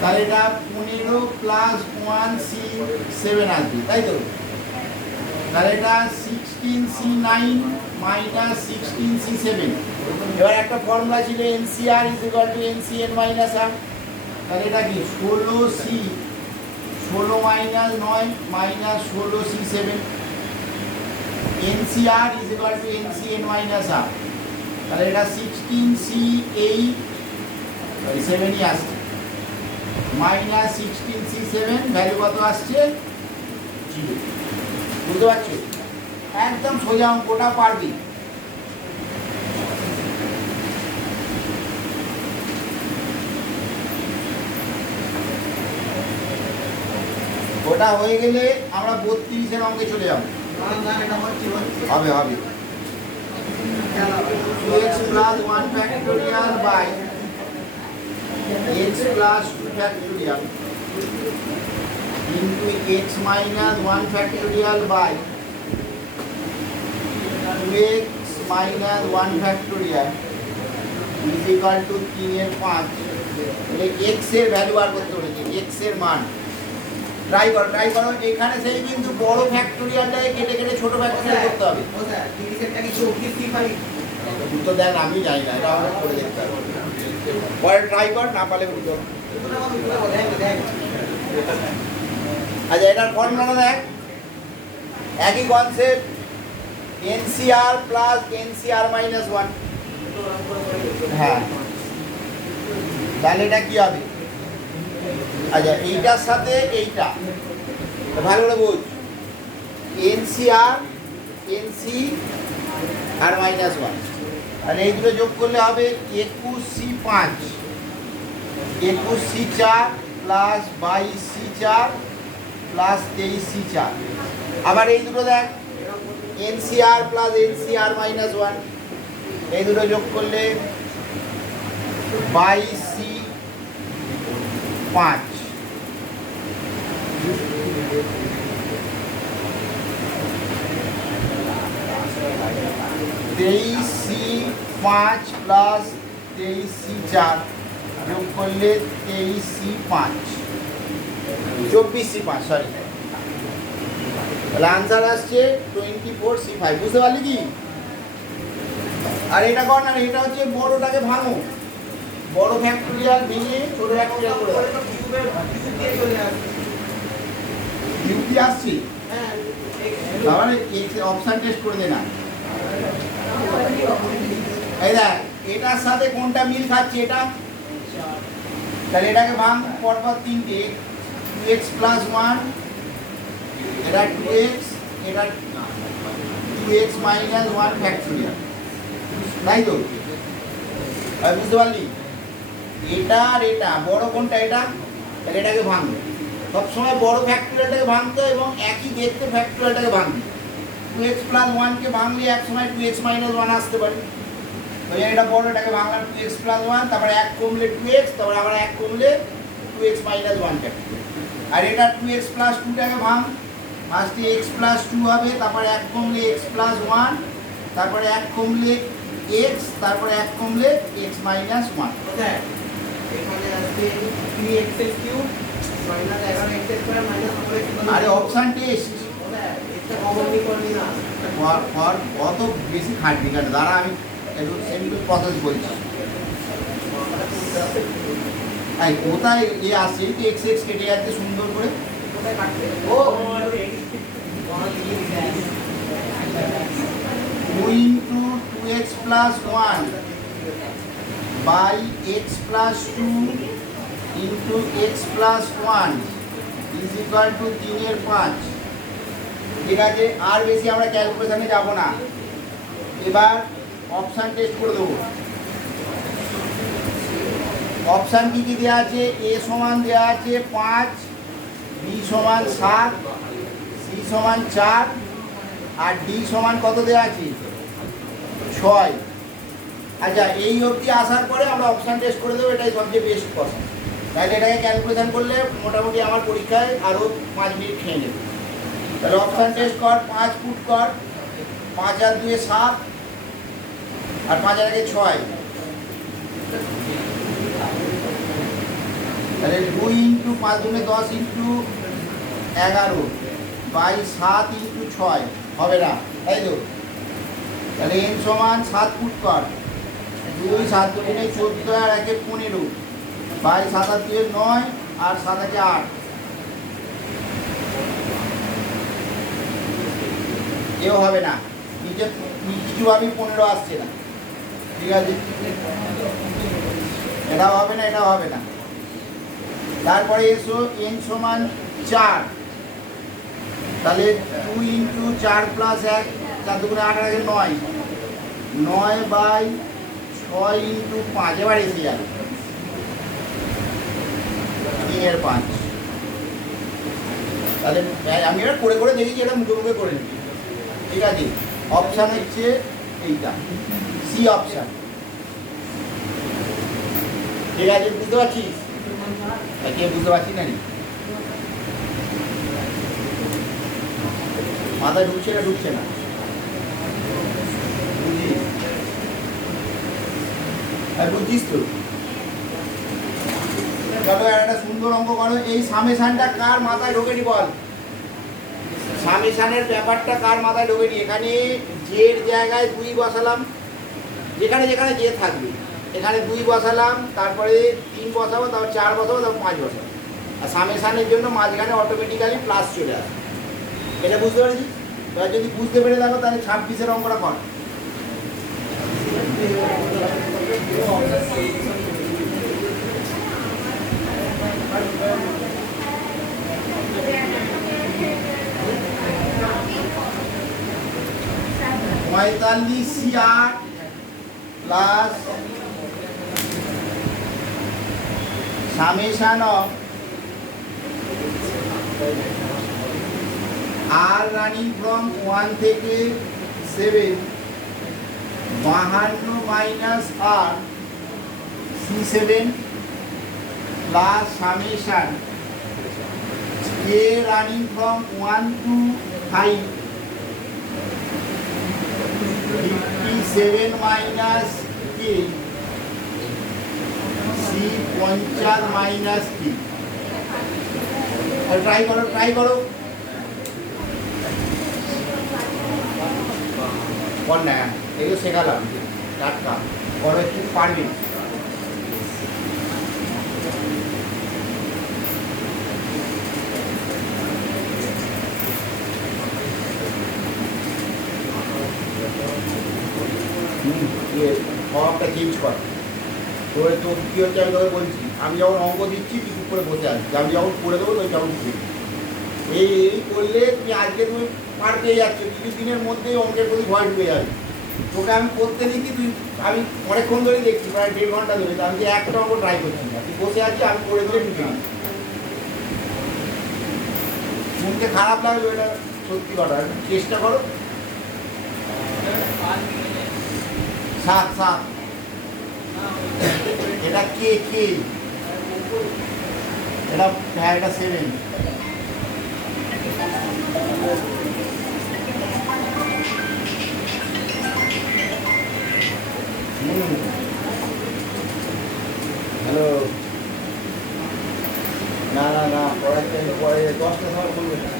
তাহলে এটা 15+1C7 আসবে, তাই তো? তাহলে এটা 16C9 মাইনাস 16C7। এবার একটা ফর্মুলা ছিল NCR is equal two NCN minus R, তাহলে এটা কি? 16C 16 minus 9 minus 16C7। NCR is equal two NCN minus R, তাহলে এটা 16C8 7ই আসছে মাইনাস 16C7, ভ্যালু কত আসছে? 0। বুঝতে পারছো? একদম সোজা অঙ্কটা পারবি। ওটা হয়ে গেলে আমরা 32-এর অঙ্কে চলে যাবো। হবে হবে 2x plus 1 factorial by x plus 2 factorial into x minus 1 factorial by 2x minus 1 factorial is equal to 3 এর 5 তাহলে x এর ভ্যালু বার করতে বলেছে x এর মান ট্রাই করো এখানে সেই কিন্তু বড় ফ্যাক্টোরিয়ালটাকে কেটে কেটে ছোট ফ্যাক্টোরিয়াল করতে হবে ও স্যার তিরিশেরটা কি 34 তো দেখ আমি জানি না এটা আমরা করে দেখতে হবে পরে ট্রাই কর না পারলে বুঝো আচ্ছা এটার ফর্মুলাটা দেখ একই concept NCR plus NCR minus 1 হ্যাঁ তাহলে এটা কি হবে আচ্ছা এইটার সাথে এইটা ভালো করে বুঝ NCR NC আর মাইনাস 1 আর এই দুটো যোগ করলে হবে 21C5 21C4 plus 22C4 plus 23C4 আবার এই দুটো দেখ NCR প্লাস NCR মাইনাস 1 এই দুটো যোগ করলে 22C5 23C5 প্লাস 23C4 যোগ করলে 23C5 24C5 সরি তাহলে আনসার আসছে 24C5 বুঝতে পারলি কি আর এটা কর না এটা হচ্ছে বড়টাকে ভাঙো বড় ফ্যাক্টোরিয়াল ভেঙে ছোট ফ্যাক্টোরিয়াল করে দাও ইউপি আসছে তাহলে অপশন টেস্ট করে দে না এই দেখ এটার সাথে কোনটা মিল খাচ্ছে এটা তাহলে এটাকে ভাঙ পরপর তিনটে 2x প্লাস 1 এটা 2x এটা 2x মাইনাস 1 ফ্যাক্টোরিয়াল তাই তো বুঝতে পারলি এটা আর এটা বড় কোনটা এটা তাহলে এটাকে ভাঙবে সবসময় বড় ফ্যাক্টোরিয়ালটাকে ভাঙতে এবং একই দেখতে ফ্যাক্টোরিয়ালটাকে ভাঙবে 2x প্লাস 1 কে ভাঙলে এক সময় 2x মাইনাস 1 আসতে পারে তো এটা বড় এটাকে ভাঙলাম 2x প্লাস 1 তারপরে এক কমলে 2x তারপরে আবার এক কমলে 2x মাইনাস 1 ফ্যাক্টোরিয়াল আর এটা 2x প্লাস 2 টাকে ভাঙ ফার্স্টে x প্লাস 2 হবে তারপরে এক কমলে x প্লাস 1 তারপরে এক কমলে x তারপরে এক কমলে x মাইনাস 1 ওকে এখানে আসছে 3x cube minus 11x square minus 4x আরে অপশন টেস্ট ওকে এটা কমন নি করলি না ফর কত বেশি খাটবি কেন দাঁড়া আমি একটু সিম্পল প্রসেস বলছি এই কোথায় এ আসছে কি x x কেটে যাচ্ছে সুন্দর করে কোথায় কাটবে ও কোন দিকে দিছে 2 into 2x plus 1 by x plus 2 into x plus 1 is equal to 3 এর 5 ঠিক আছে আর বেশি আমরা ক্যালকুলেশনে যাব না এবার অপশন টেস্ট করে দেবো অপশন কি কি দেওয়া আছে a সমান দেওয়া আছে 5 b সমান 7 c সমান 4 আর d সমান কত দেওয়া আছে 6 আচ্ছা এই অবধি আসার পরে আমরা অপশন টেস্ট করে দেবো এটাই সবচেয়ে বেস্ট কথা তাহলে এটাকে ক্যালকুলেশন করলে মোটামুটি আমার পরীক্ষায় আরও 5 মিনিট খেয়ে নেবে তাহলে অপশন টেস্ট কর 5 ফুট কর 5 আর 2 7 আর 5 আর 1 6 তাহলে 2 ইন্টু 5 দুনে 10 ইন্টু 11 বাই 7 ইন্টু 6 হবে না তাই তো তাহলে n সমান 7 ফুট কর 2 7 দুগুণে 14 আর 1 15 বাই 7 আর 2 9 আর 7 আর 8 এও হবে না নিচে কিছু আমি 15 আসছে না ঠিক আছে এটাও হবে না এটাও হবে না তারপরে এসো n সমান 4 তাহলে 2 ইন্টু 4 প্লাস 1 4 দুগুণে 8 আর 9 9 বাই 6 ইন্টু 5 এবার এসে যাবে 3 এর 5 তাহলে আমি এটা করে করে দেখি যে এটা মুখে মুখে করে নিই ঠিক আছে অপশান হচ্ছে এইটা সি অপশান ঠিক আছে বুঝতে পারছিস কে বুঝতে পারছি না নি মাথায় ঢুকছে না বুঝিস বুঝছিস তো চলো একটা সুন্দর অঙ্ক করো। এই সামেশানটা কার মাথায় ঢোকেনি বল? সামেশানের ব্যাপারটা কার মাথায় ঢোকেনি? এখানে জের জায়গায় 2 বসালাম, যেখানে যেখানে জে থাকবে এখানে 2 বসালাম, তারপরে 3 বসাবো, তারপর 4 বসাবো, তারপর 5 বসাবো। আর সামেশানের জন্য মাঝখানে অটোমেটিক্যালি প্লাস চলে আসে। এটা বুঝতে পেরেছিস? এবার যদি বুঝতে পেরে থাকো তাহলে 26-এর অঙ্কটা কর। পঁয়তাল্লিশ CR plus summation of r running from 1 থেকে 7 52 minus r C7 plus summation k running from 1 to 5 57 minus k C50 minus k. Try করো কর না, এগুলো শেখালাম টাটকা করো, একটু পারবি। সবটা চেঞ্জ কর। তোর কী হচ্ছে আমি তোকে বলছি, আমি যখন অঙ্ক দিচ্ছি তুই চুপ করে বসে আসবি, আমি যখন করে দেবো তুই তখন বুঝবি। এই করলে তুমি আজকে তুমি পার পেয়ে যাচ্ছ, কিছু দিনের মধ্যেই অঙ্কের প্রতি ভয় ঢুকে যাবে। তোকে আমি করতে দিচ্ছি, আমি অনেকক্ষণ ধরেই দেখছি, প্রায় 1.5 ঘন্টা ধরে, আমি যে একটা অঙ্ক ট্রাই করছি না, তুই বসে আছি, আমি করে দিলে ঢুকে নিই। শুনতে খারাপ লাগবে, এটা সত্যি কথা, চেষ্টা করো। 7 এটা কে এটা, হ্যাঁ এটা 7। হ্যালো, না পড়াচ্ছে, পরে 10টা সময় বলবে না।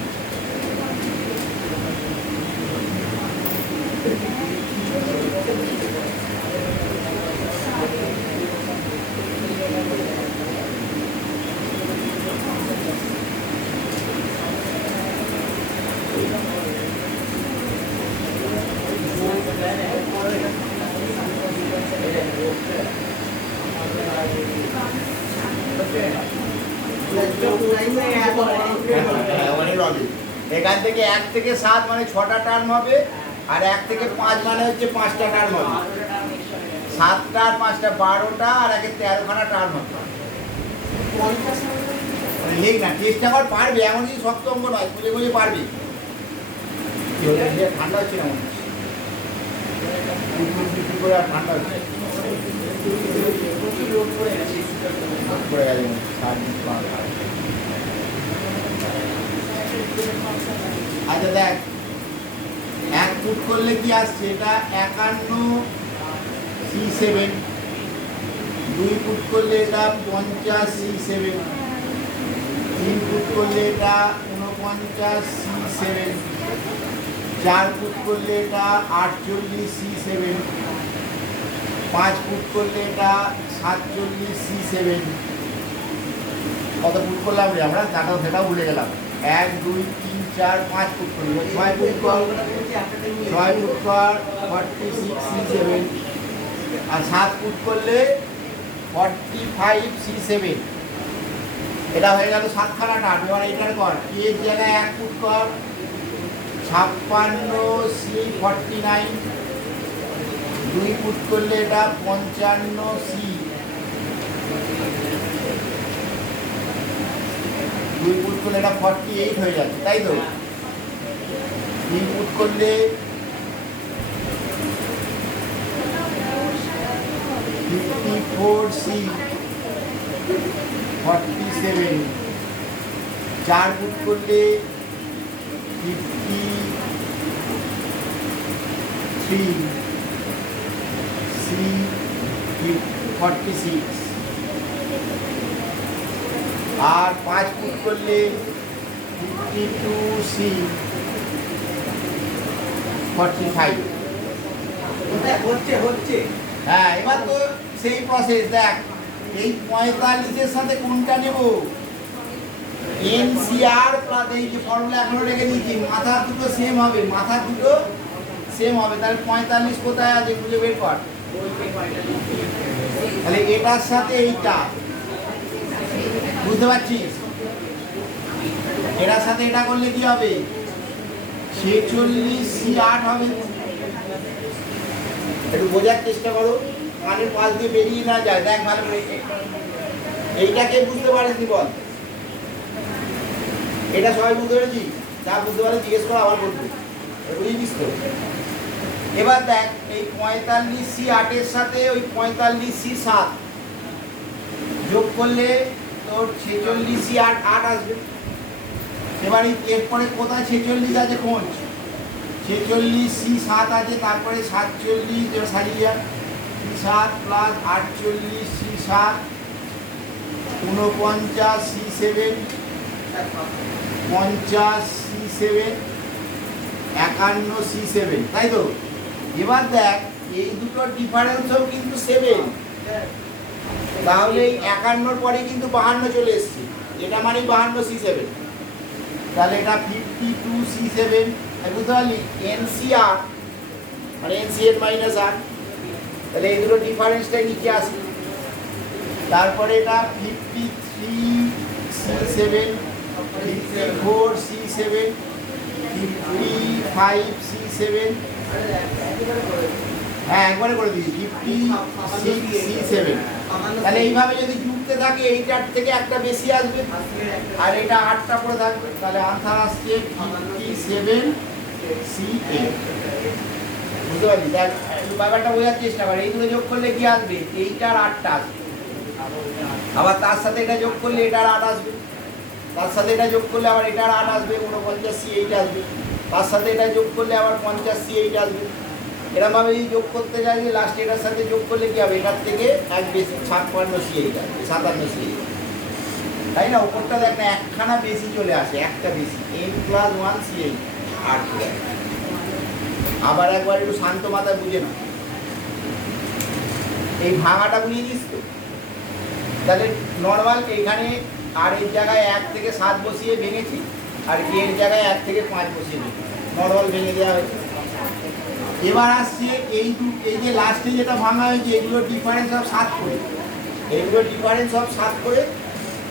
এখান থেকে 1 থেকে 7 মানে 6টা টার্ম হবে, আর 1 থেকে 5 মানে হচ্ছে 5টা টার্ম হবে। 7টা আর 5টা 12টা, আর 1-এ 13খানা টার্ম হবে। লিখ না, চেষ্টা কর, পারবি, এমন কিছু শক্ত অঙ্ক নয়, খুঁজে পারবি। ঠান্ডা হচ্ছে না করে, আর ঠান্ডা হচ্ছে পড়ে গেছে। আচ্ছা দেখ, 1 ফুট করলে কি আসছে, এটা 51 C7, 2 ফুট করলে এটা 50 C7, 3 ফুট করলে এটা 49 C7, 4 ফুট করলে এটা 48 C7, 5 ফুট করলে এটা 47 C7। কত ফুট করলাম রে আমরা, সেটাও ভুলে গেলাম। 1 2 3 4 5 ফুট করলে 6 ফুট কর, 6 ফুট কর 46 C7, আর 7 ফুট করলে 45 C7। এটা হয়ে গেল 7খানা টার্ম। এবার এটার কর, এর জায়গায় 1 ফুট কর, 56 C49, 2 ফুট করলে এটা 55 C, 2 ফুট করলে এটা 48 হয়ে যাচ্ছে, তাই তো? 3 ফুট করলে 54 C, 47, 4 পুট করলে 53, C 46, আর 5 পুট করলে 52, C 45। হচ্ছে হ্যাঁ, এবার তো সেই প্রসেস দেখ, এই 45-এর সাথে কোনটা নেব? এনসিআর প্লাস এই যে ফর্মুলা এখনো রেখে দিয়েছি, মাথা দুটো সেম হবে, তাহলে 45 কোথায় আছে খুঁজে বের কর। তাহলে এটার সাথে এইটা, বুঝতে পারছিস? এটার সাথে এটা করলে কি হবে? 46 C8 হবে। একটু বোঝার চেষ্টা করো, কানের পাশ দিয়ে বেরিয়ে না যায়। দেখ ভালো করে, এইটাকে বুঝতে পারিসনি বল? এটা সবাই বুঝতে পেরেছি? যা বুঝতে পারে জিজ্ঞেস করো, আবার বলবো। বুঝেছিস তো? এবার দেখ, এই 45 C8 এর সাথে ওই 45 C7 যোগ করলে তোর 46 C8 আসবে। এবার এরপরে কোথায় 46 আছে খোঁজ। 46 C7 আছে, তারপরে 47 এবার সাজিয়ে যা, C7 plus 48 C7, 49 C7, 50 C7, 51 C7, তাই তো? এবার দেখ, এই দুটোর ডিফারেন্সও কিন্তু 7, তাহলে এই 51 পরে কিন্তু 52 চলে এসছে, এটা মানে 52 C7। তাহলে এটা 52 C7, বুঝতে পারলি? এনসিআর মানে এনসিএর মাইনাস আর, তাহলে এই দুটো ডিফারেন্সটাই নিচে আসে। তারপরে এটা 53 C7, 54 C7, 55 C7, হ্যাঁ একবারে করে দিই, 56 C7। তাহলে এইভাবে যদি যুক্তে থাকে, এইটার থেকে একটা বেশি আসবে আর এটা 8টা পরে থাকবে, তাহলে আনসার আসছে 57 C8। বুঝতে পারলি? দেখ ব্যাপারটা বোঝার চেষ্টা কর, এইগুলো যোগ করলে কি আসবে? এইটার 8টা আসবে, আবার তার সাথে এটা যোগ করলে এটার 8 আসবে, তার সাথে এটা যোগ করলে আবার এটার 8 আসবে, 49 C8 আসবে, তার সাথে এটা যোগ করলে আবার 50 C8 আসবে। এরকমভাবে যদি যোগ করতে যাই, লাস্টে এটার সাথে যোগ করলে কি হবে? এটার থেকে এক বেশি 56 C8 আসবে, 57 C8, তাই না? ওপরটা দেখ না, একখানা বেশি চলে আসে, একটা বেশি, n+1 C8 8 চলে আসে। আবার একবার একটু শান্ত মাথায় বুঝে না, এই ভাঙাটা বুঝিয়ে দিস তো? তাহলে নর্মাল এখানে আর এর জায়গায় 1 থেকে 7 বসিয়ে ভেঙেছি, আর এর জায়গায় 1 থেকে 5 বসিয়ে ভেঙেছি, নর্মাল ভেঙে দেওয়া হয়েছে। এবার আসছে এই যে লাস্টে যেটা ভাঙা হয়েছে, এগুলোর ডিফারেন্স সব 7 করে,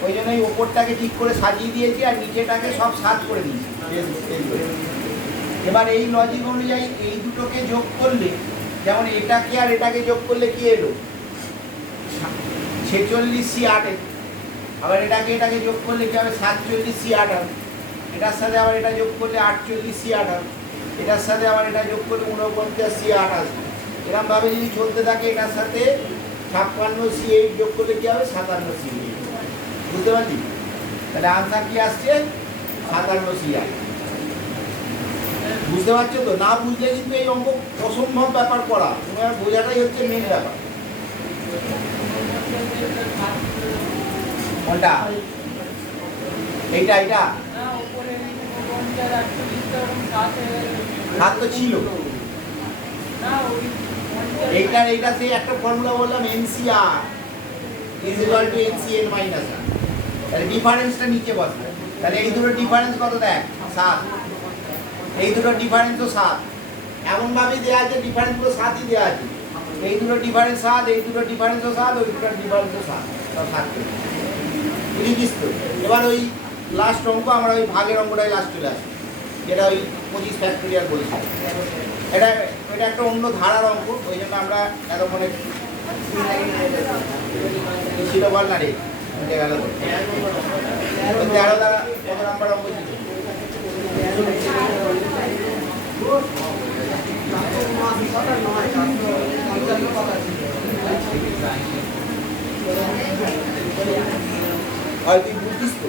ওই জন্য এই ওপরটাকে ঠিক করে সাজিয়ে দিয়েছি আর নিচেটাকে সব 7 করে দিয়েছি। এবার এই লজিক অনুযায়ী এই দুটোকে যোগ করলে, যেমন এটাকে আর এটাকে যোগ করলে কি এলো? 46 C8, আবার এটাকে যোগ করলে কি হবে? 47 C8 হবে। এটার সাথে আবার এটা যোগ করলে 48 C8 হবে, এটার সাথে আবার এটা যোগ করলে 49 C8 আসবে। এরকমভাবে যদি চলতে থাকে, এটার সাথে 56 C8 যোগ করলে কি হবে? 57 C8। বুঝতে পারলি? তাহলে আনসার কি আসছে? 57 C8। বুঝতে পারছো তো? না বুঝলে কিন্তু এই অঙ্ক অসম্ভব ব্যাপার করা, তোমার বোঝাটাই হচ্ছে মেন ব্যাপার। কোনটা? এইটা 7 তো ছিল, এইটা সেই একটা ফর্মুলা বললাম, NCR equal to NCN minus আর। তাহলে ডিফারেন্সটা নিচে বসবে, তাহলে এই দুটো ডিফারেন্স কত? দেখ 7, এই দুটো ডিফারেন্সও 7, এমনভাবেই দেওয়া আছে, ডিফারেন্সগুলো 7ই দেওয়া আছে। এই দুটো ডিফারেন্স 7, এই দুটো ডিফারেন্সও 7, ওই দুটো ডিফারেন্সও 7, সব 7 করে। বুঝেছিস তো? এবার ওই লাস্ট অঙ্ক, আমরা ওই ভাগের অঙ্কটাই লাস্ট চলে আসি, যেটা ওই 25 ফ্যাক্টরিয়াল বলেছি। এটা একটা অন্য ধারার অঙ্ক, ওই জন্য আমরা এত মনে ছিল বল না রে, গেল 13 দ্বারা কত নাম্বার অঙ্ক ছিল? আর তুই বুঝিস তো?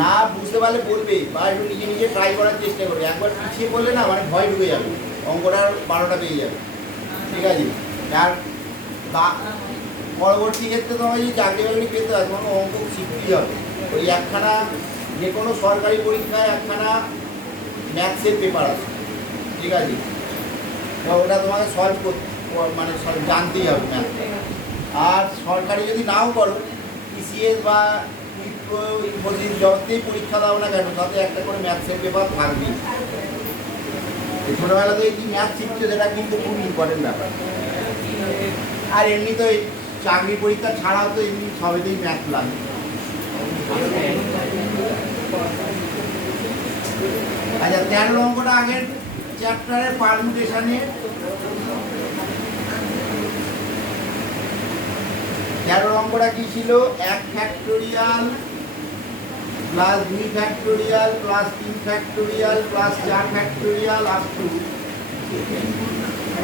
না বুঝতে পারলে বলবে, বা একটু নিজে নিজে ট্রাই করার চেষ্টা করবে। একবার পিছিয়ে পড়লে না মানে ভয় ঢুকে যাবে, অঙ্কটার 12টা পেয়ে যাবে। ঠিক আছে? আর পরবর্তী ক্ষেত্রে তোমার যদি চাকরি বাকরি পেতে হয় তোমাকে অঙ্ক শিখতেই হবে। ওই একখানা যে কোনো সরকারি পরীক্ষায় একখানা ম্যাথসের পেপার আছে, ঠিক আছে? তো ওটা তোমাকে সলভ করতে মানে জানতেই হবে ম্যাথ। আর সরকারি যদি নাও করো, টিসিএস বা ইনফোসিস যতই পরীক্ষা দাও না কেন, তাতে একটা করে ম্যাথসের পেপার থাকবেই। ছোটোবেলাতে কি ম্যাথ শিখছে সেটা কিন্তু খুব ইম্পর্টেন্ট ব্যাপার। আর এমনি তো এই চাকরি পরীক্ষা ছাড়াও তো এমনি সবেতেই ম্যাথ লাগে। আচ্ছা 13 অঙ্কটা আগের চ্যাপ্টারের পারমুটেশনে 13 অঙ্কটা কি ছিল? 1 factorial plus 2 factorial plus 3 factorial plus 4 factorial up to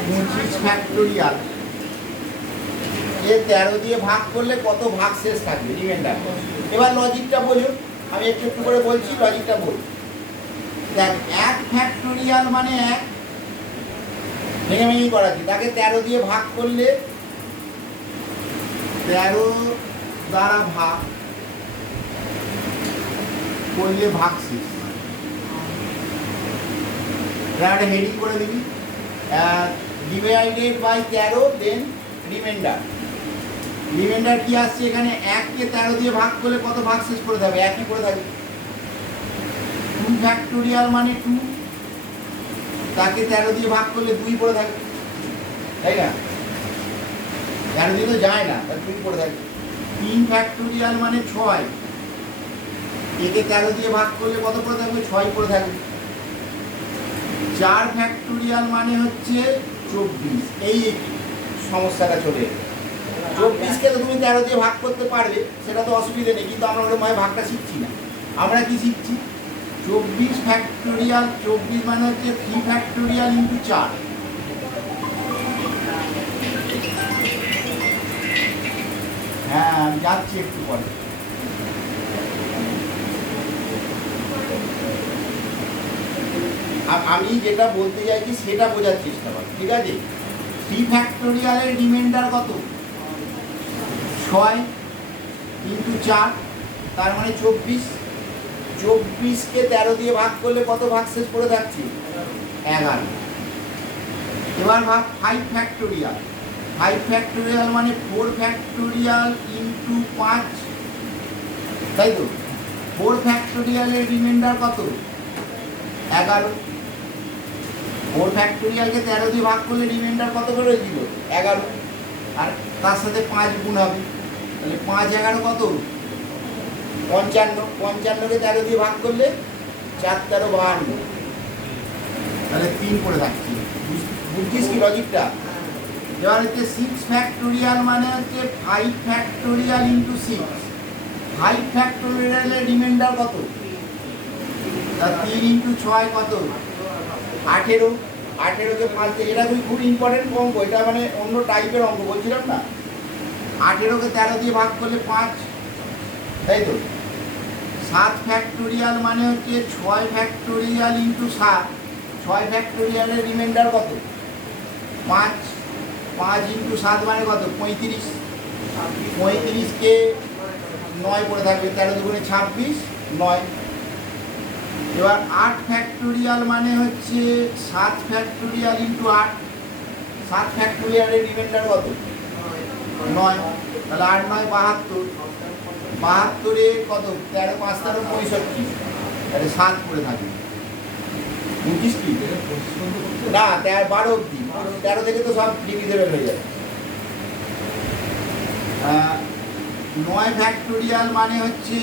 25 factorial. এ 13 দিয়ে ভাগ করলে কত ভাগ শেষ থাকবে রিমাইন্ডার? এবার লজিকটা বলুন, আমি একটু একটু করে বলছি, লজিকটা বল। দেখ 1 ফ্যাক্টোরিয়াল মানে 1 ভেঙে করাচ্ছি, তাকে 13 দিয়ে ভাগ করলে 13 দ্বারা ভাগ করলে ভাগ শেষ। একটা হেডিং করে দিবি, divided by 13 then remainder. Remainder কি আসছে এখানে? 1 কে 13 দিয়ে ভাগ করলে কত ভাগ শেষ করে থাকবে? একই করে থাকবে। 2 ফ্যাক্টোরিয়াল মানে 2, তাকে 13 দিয়ে ভাগ করলে 2 পড়ে থাকবে, তাই না? 13 দিয়ে তো যায় না, তার 2 পড়ে থাকবে। 3 ফ্যাক্টোরিয়াল মানে 6, একে 13 দিয়ে ভাগ করলে কত পড়ে থাকবে? 6 পড়ে থাকবে। 4 ফ্যাক্টোরিয়াল মানে হচ্ছে 24। এই সমস্যাটা চলে এলো। 24কে তো তুমি 13 দিয়ে ভাগ করতে পারবে, সেটা তো অসুবিধা নেই, কিন্তু আমরা ওটা ভাগটা শিখছি না। আমরা কি শিখছি? 24 ফ্যাক্টোরিয়াল, 24 মানে হচ্ছে 3 ফ্যাক্টোরিয়াল ইন্টু 4। হ্যাঁ আমি যাচ্ছি একটু পরে। আমি যেটা বলতে চাইছি সেটা বোঝার চেষ্টা কর, ঠিক আছে? 3 ফ্যাক্টোরিয়ালের রিমাইন্ডার কত? 6 ইন্টু 4, তার মানে 24। 24কে 13 দিয়ে ভাগ করলে কত ভাগ শেষ করে থাকছে? 11। এবার ভাগ 5 ফ্যাক্টোরিয়াল। 5 ফ্যাক্টোরিয়াল মানে 4 ফ্যাক্টোরিয়াল ইন্টু 5, তাই তো? 4 ফ্যাক্টোরিয়ালের রিমাইন্ডার কত? 11। 4 ফ্যাক্টোরিয়ালকে 13 দিয়ে ভাগ করলে রিমাইন্ডার কত করে দিল? 11। আর তার সাথে 5 গুণ হবে, তাহলে 5 11 কত? 55। 55কে 13 দিয়ে ভাগ করলে 4 13 52, তাহলে 3 করে থাকছে। বুঝছিস কি লজিকটা? এবার হচ্ছে 6 ফ্যাক্টোরিয়াল মানে হচ্ছে 5 ফ্যাক্টোরিয়াল ইন্টু 6। 5 ফ্যাক্টোরিয়ালের রিমাইন্ডার কত? 3 ইন্টু 6 কত? 18। 18কে 5 দিয়ে, এটা খুব ইম্পর্টেন্ট অঙ্ক, এটা মানে অন্য টাইপের অঙ্ক বলছিলাম না। 18কে 13 দিয়ে ভাগ করলে 5, তাই তো? 7 ফ্যাক্টোরিয়াল মানে হচ্ছে 6 ফ্যাক্টোরিয়াল ইন্টু 7। 6 ফ্যাক্টোরিয়ালের রিমাইন্ডার কত? 5। 5 ইন্টু 7 মানে কত? 35। 35কে 9 পড়ে থাকবে, 13 দুগুণে 26, 9। এবার 8 ফ্যাক্টোরিয়াল মানে হচ্ছে 7 ফ্যাক্টোরিয়াল ইন্টু 8। 7 ফ্যাক্টোরিয়ালের রিমাইন্ডার কত? 9। তাহলে 8 9 72। 72-এ কত? 13 5 13 65, তাহলে 7 পড়ে থাকবে। বুঝিস কি? না 12 অব্দি, 13 থেকে তো সব ডিভিজিবল হয়ে যাবে। 9 ফ্যাক্টোরিয়াল মানে হচ্ছে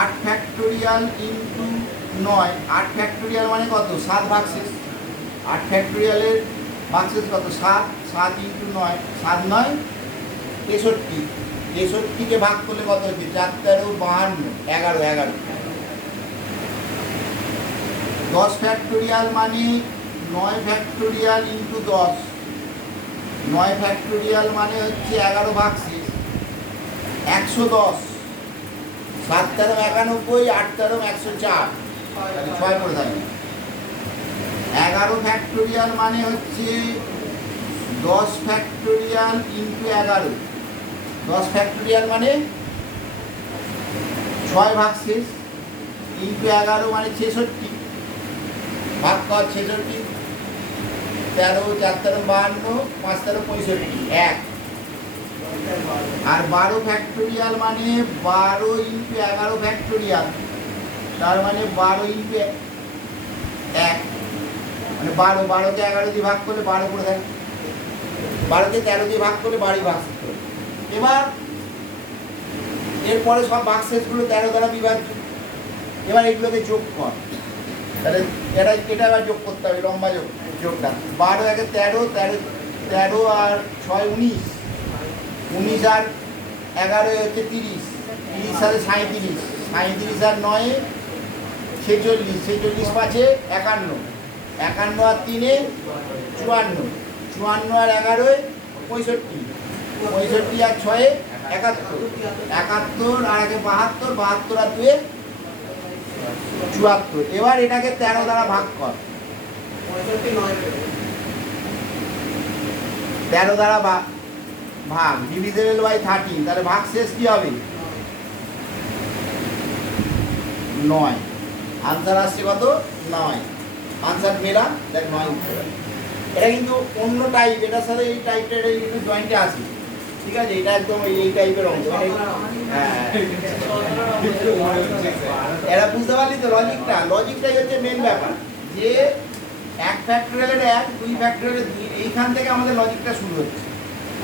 8 ফ্যাক্টোরিয়াল ইন্টু 9। 8 ফ্যাক্টোরিয়াল মানে কত? 7 ভাগশেষ। 8 ফ্যাক্টোরিয়ালের ভাগশেষ কত? 7। 7 ইন্টু 9, 7 9 63। 63কে ভাগ করলে কত হচ্ছে? 4 13 52, 11 11। 10 ফ্যাক্টোরিয়াল মানে 9 ফ্যাক্টোরিয়াল ইন্টু 10। 9 ফ্যাক্টোরিয়াল মানে হচ্ছে 11 ভাগ 110, 7 তেরো 91, 8 তেরো 104, তাহলে 6 করে থাকবে। 11 ফ্যাক্টোরিয়াল মানে হচ্ছে 10 ফ্যাক্টোরিয়াল ইন্টু 11, 10 ফ্যাক্টোরিয়াল মানে 6 ভাগ 6 ইন্টু 11 মানে 66, ভাগ কর 66, 13, 4 তেরো 52, 5 তেরো 65, 1। আর 12 ফ্যাক্টোরিয়াল মানে 12 ইন্টু 11 ফ্যাক্টোরিয়াল, তার মানে 12 ইন্টু 1, মানে 12, 12কে 11 দিয়ে ভাগ করলে 12 করে থাকে, 12কে 13 দিয়ে ভাগ করলে 12 ভাগ শেষ করে। এবার এরপরে সব ভাগ শেষগুলো 13 দ্বারা বিভাজ্য। এবার এগুলোকে যোগ কর, তাহলে এটা এবার যোগ করতে হবে, লম্বা যোগটা। 12 একে 13, 13 আর 6 19, 19 আর 11 হচ্ছে 30, 30 সাথে 37, 37 আর 9 46, 46 5 51, 51 আর 3 54, 54 আর 11 65, 65 আর 6 71, 71 আর 1 72, 72 আর 2 74। এবার এটাকে 13 দ্বারা ভাগ কর, 13 দ্বারা ভাগ ডিভিজিবল বাই 13, তাহলে ভাগ শেষ কি হবে? 9। আনসার আসছে কত? 9। আনসার মেলা দেখ 9 উঠতে পারে। এটা কিন্তু অন্য টাইপ, এটার সাথে এই টাইপটা এটা কিন্তু জয়েন্টে আসে, ঠিক আছে? এটা একদম এই টাইপের অংশ। হ্যাঁ, এরা বুঝতে পারলি তো লজিকটাই হচ্ছে মেন ব্যাপার, যে 1 ফ্যাক্টোরিয়ালের 1, 2 ফ্যাক্টোরিয়ালের 2, এইখান থেকে আমাদের লজিকটা শুরু হচ্ছে।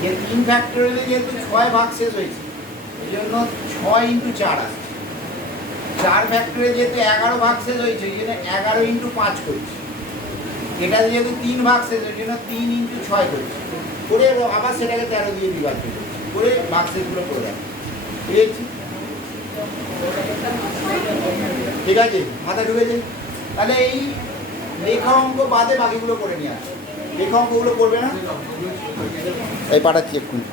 যে 3 ফ্যাক্টোরিয়ালে যেহেতু 6 ভাগ শেষ হয়েছে, এই জন্য 6 ইন্টু 4 আসছে। 4 ফ্যাক্টোরিয়াল যেহেতু 11 ভাগ শেষ হয়েছে, এই জন্য 11 ইন্টু 5 করছে। এটা যেহেতু 3 ভাগ শেষ, এই জন্য 3 ইন্টু 6 করছে, করে আবার সেটাকে 13 দিয়ে বিভাজ্য করছে, করে ভাগ শেষগুলো করে দেয়। পেয়েছি? ঠিক আছে, মাথা ঢুকেছে? তাহলে এই লেখা অঙ্ক বাদে বাকিগুলো করে নিয়ে আসে। লেখা অঙ্কগুলো করবে না, এই পাঠাচ্ছি এক্ষুনি।